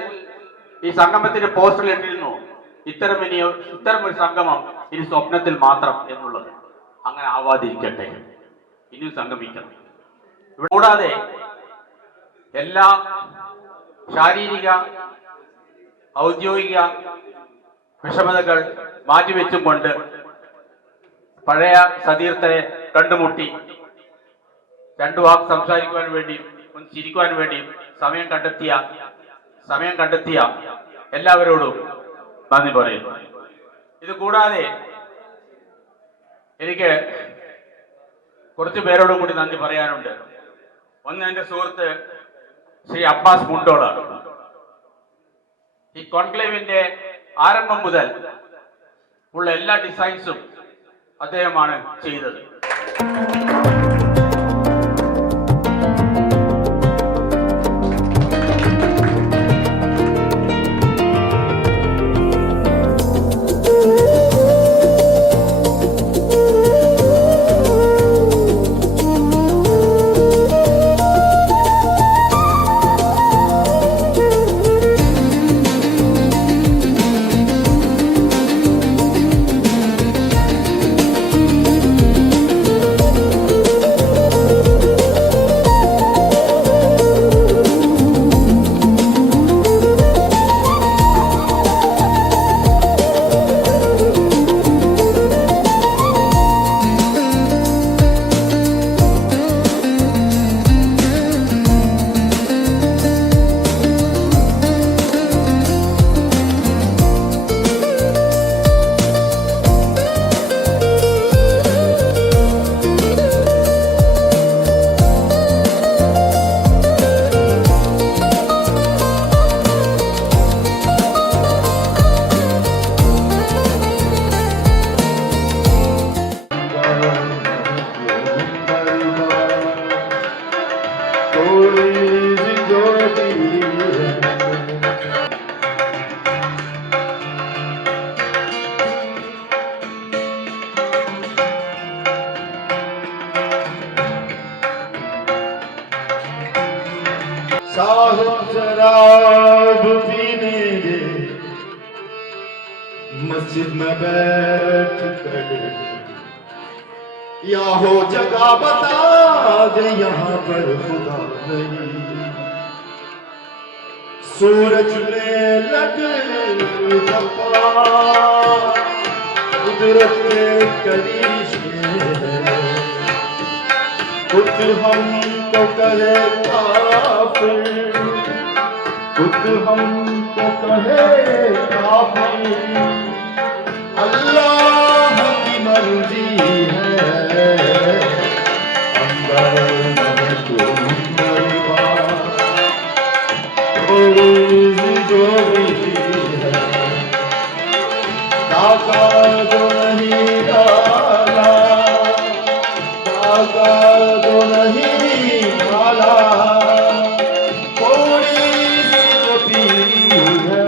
ഈ സംഗമത്തിന്റെ പോസ്റ്ററിൽ ഇട്ടിരുന്നു, ഇത്തരം ഒരു സംഗമം ഇനി സ്വപ്നത്തിൽ മാത്രം എന്നുള്ളത്. അങ്ങനെ ആവാതിരിക്കട്ടെ, ഇനിയും സംഗമിക്കണം. ഇവിടെ കൂടാതെ എല്ലാ ശാരീരിക ഔദ്യോഗിക വിഷമതകൾ മാറ്റിവെച്ചും കൊണ്ട് പഴയ സതീർത്ഥരെ കണ്ടുമുട്ടി 2 വാക്ക് സംസാരിക്കുവാൻ വേണ്ടിയും ഒന്ന് ചിരിക്കുവാൻ വേണ്ടിയും സമയം കണ്ടെത്തിയ എല്ലാവരോടും നന്ദി പറയുന്നു. ഇത് കൂടാതെ എനിക്ക് കുറച്ച് പേരോട് കൂടി നന്ദി പറയാനുണ്ട്. ഒന്ന് എൻ്റെ സുഹൃത്ത് ശ്രീ അബ്ബാസ് മുണ്ടോളാണ്. ഈ കോൺക്ലേവിന്റെ ആരംഭം മുതൽ ഉള്ള എല്ലാ ഡിസൈൻസും അദ്ദേഹമാണ് ചെയ്തത്. साहिब शराब पीने दे मस्जिद में बैठ कर, या हो जगह बता दे यहाँ पर खुदा नहीं। सूरज में लग जपा कुदरत के करिश्मे है, कुछ हमको कहे काफिर, कुछ हमको कहे काफिर, अल्लाह की मर्जी है। अंदर जो भी है दागा जो नहीं डाला, दागा जो नहीं डाला, थोड़ी सी जो भी है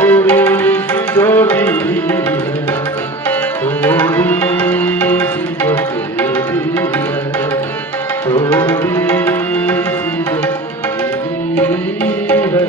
थोड़ी सी जो भी है, थोड़ी सी जो भी है, थोड़ी सी जो भी है।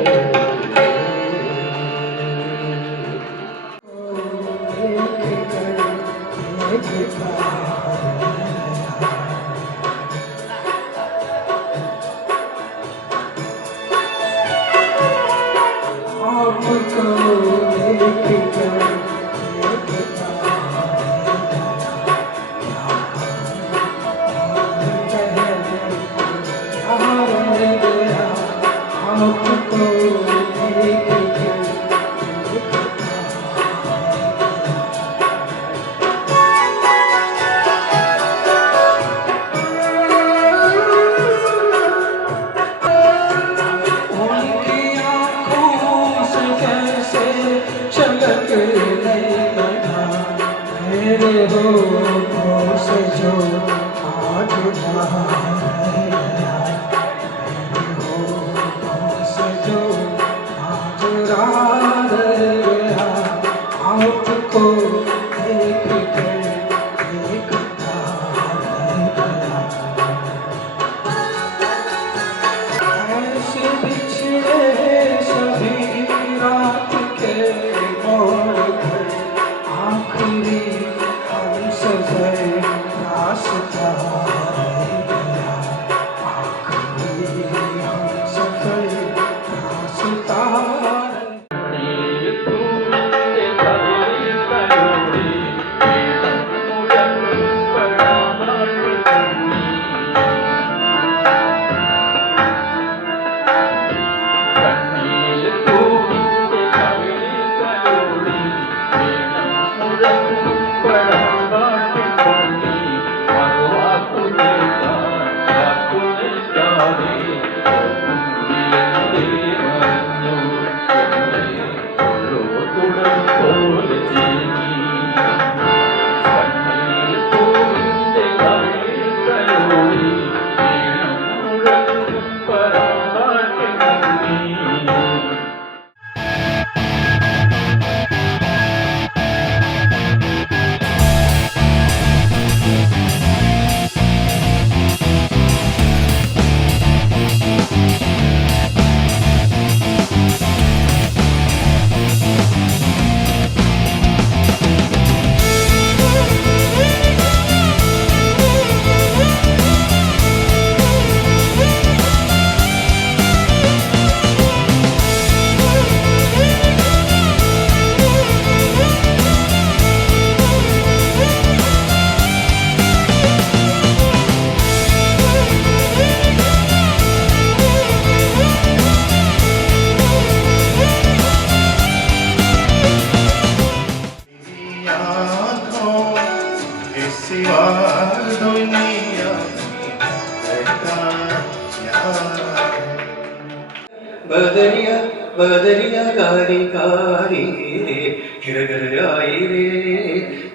बदरिया बदरिया कारी कारी रे खिरगर आई रे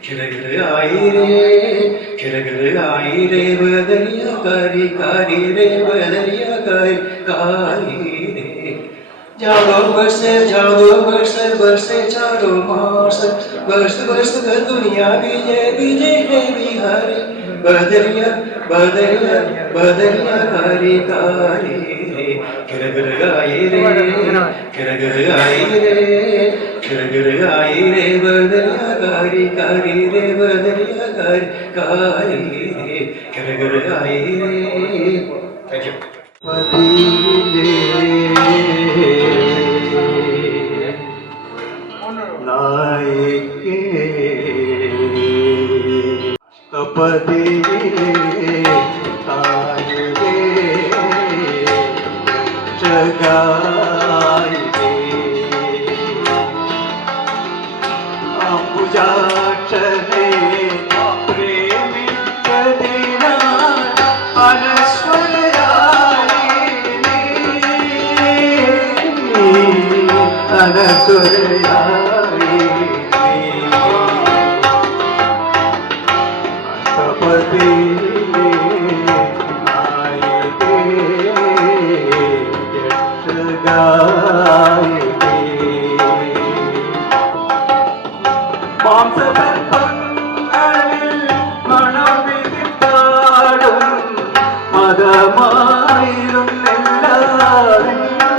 खिरगर आई रे खिरगर आई रे बदरिया कारी कारी रे बदरिया कारी कारी रे जागो बरसे बरसे जागो मास बरस बरस कर दुनिया बीजे बीजे है बिहारी बदरिया बदरिया बदरिया कारी कारी खिरगर आई रे खिरगर आई रे खिरगर आई रे बदरिया कारी कारी रे बदरिया कारी कारी रे खिरगर आई रे थैंक यू नायके कपदे तारे जगाई अंबुजाक्षने प्रेमी कदिना अनस्वरयाई कपदे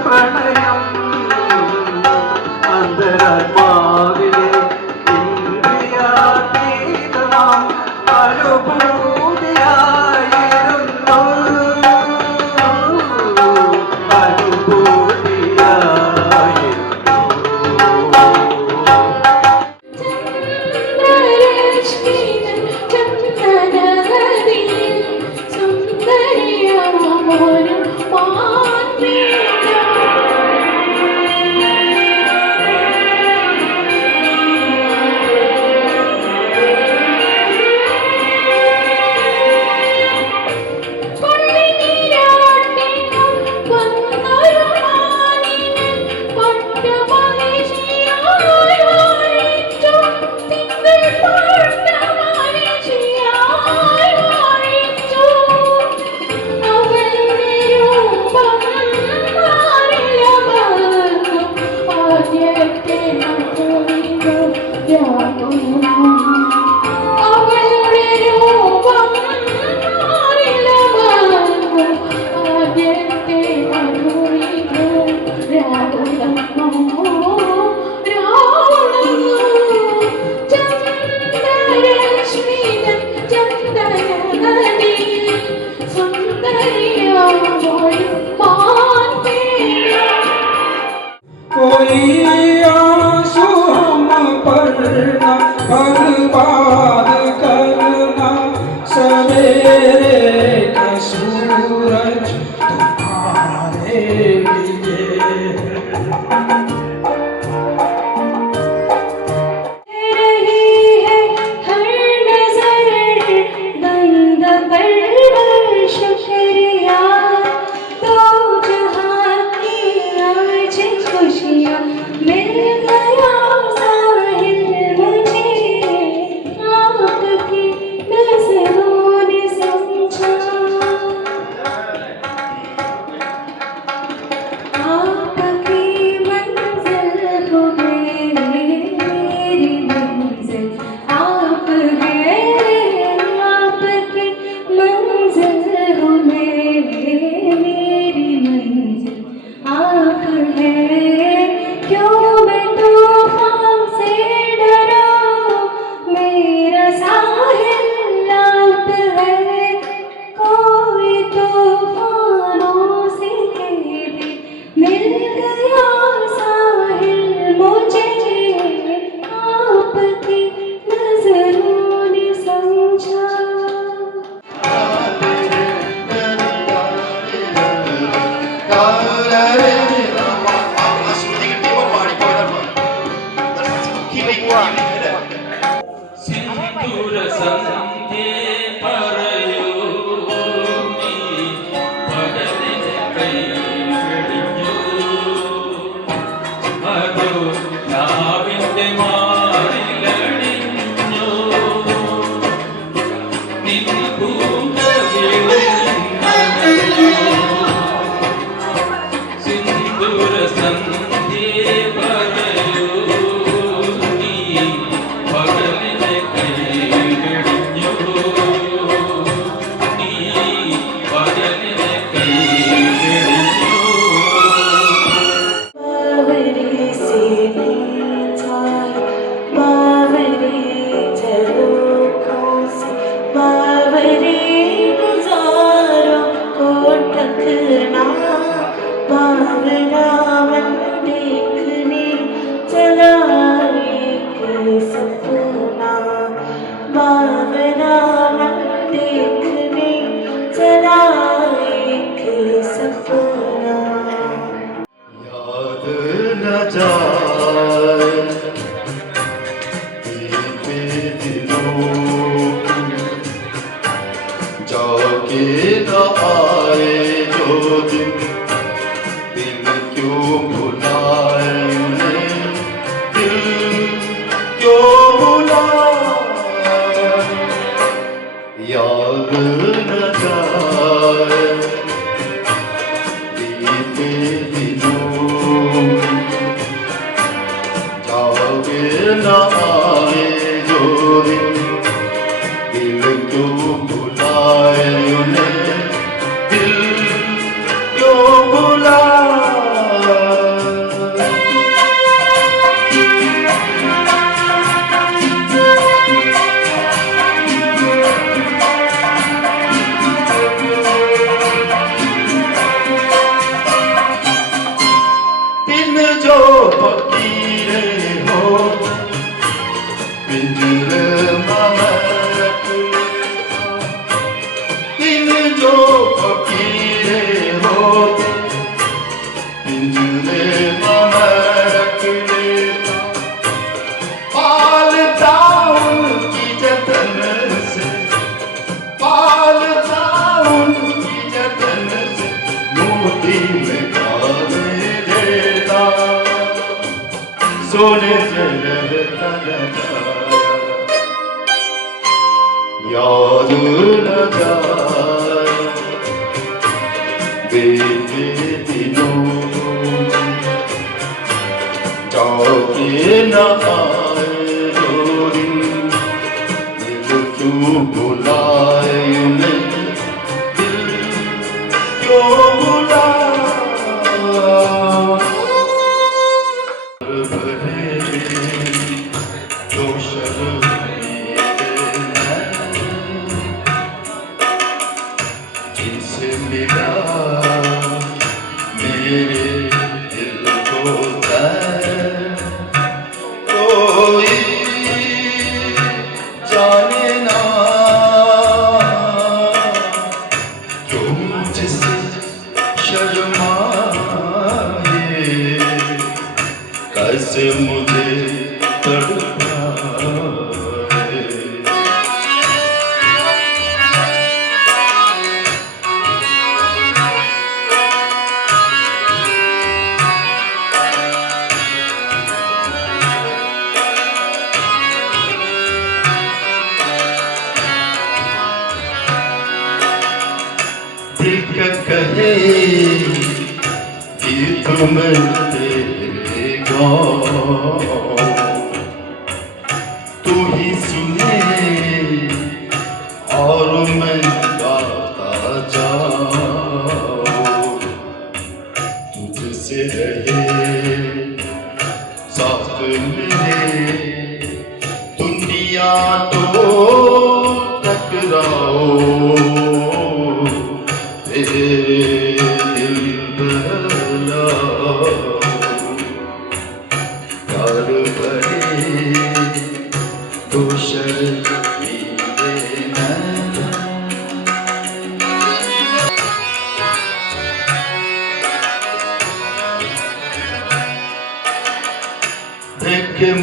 പ്രണയം അന്തരാത്മാവിലെ ഇന്ദ്രിയാതീതമാം അനുഭൂതിയായിരുന്നു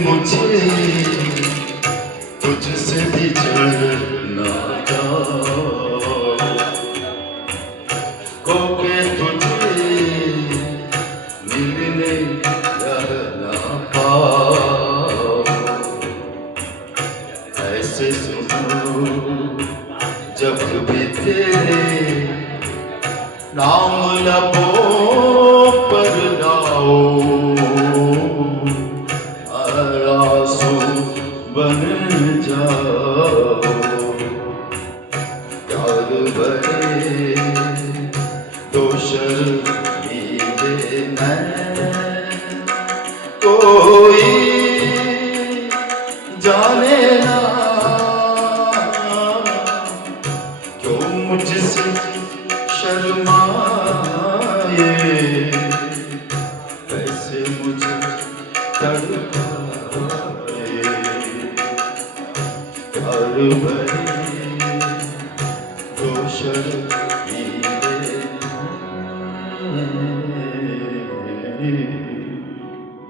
मुझे तुझ मुझसे बिछड़ना खोके तुझे मिलने ना पाओ ऐसे सुनो जब भी तेरे नाम लबों पर लाओ आंसू बन जाओ प्यार भरे दो शर्मीले नैन कोई जाने ना क्यों मुझसे शर्माए कैसे मुझे तड़पाए प्यार भरे दो शर्मीले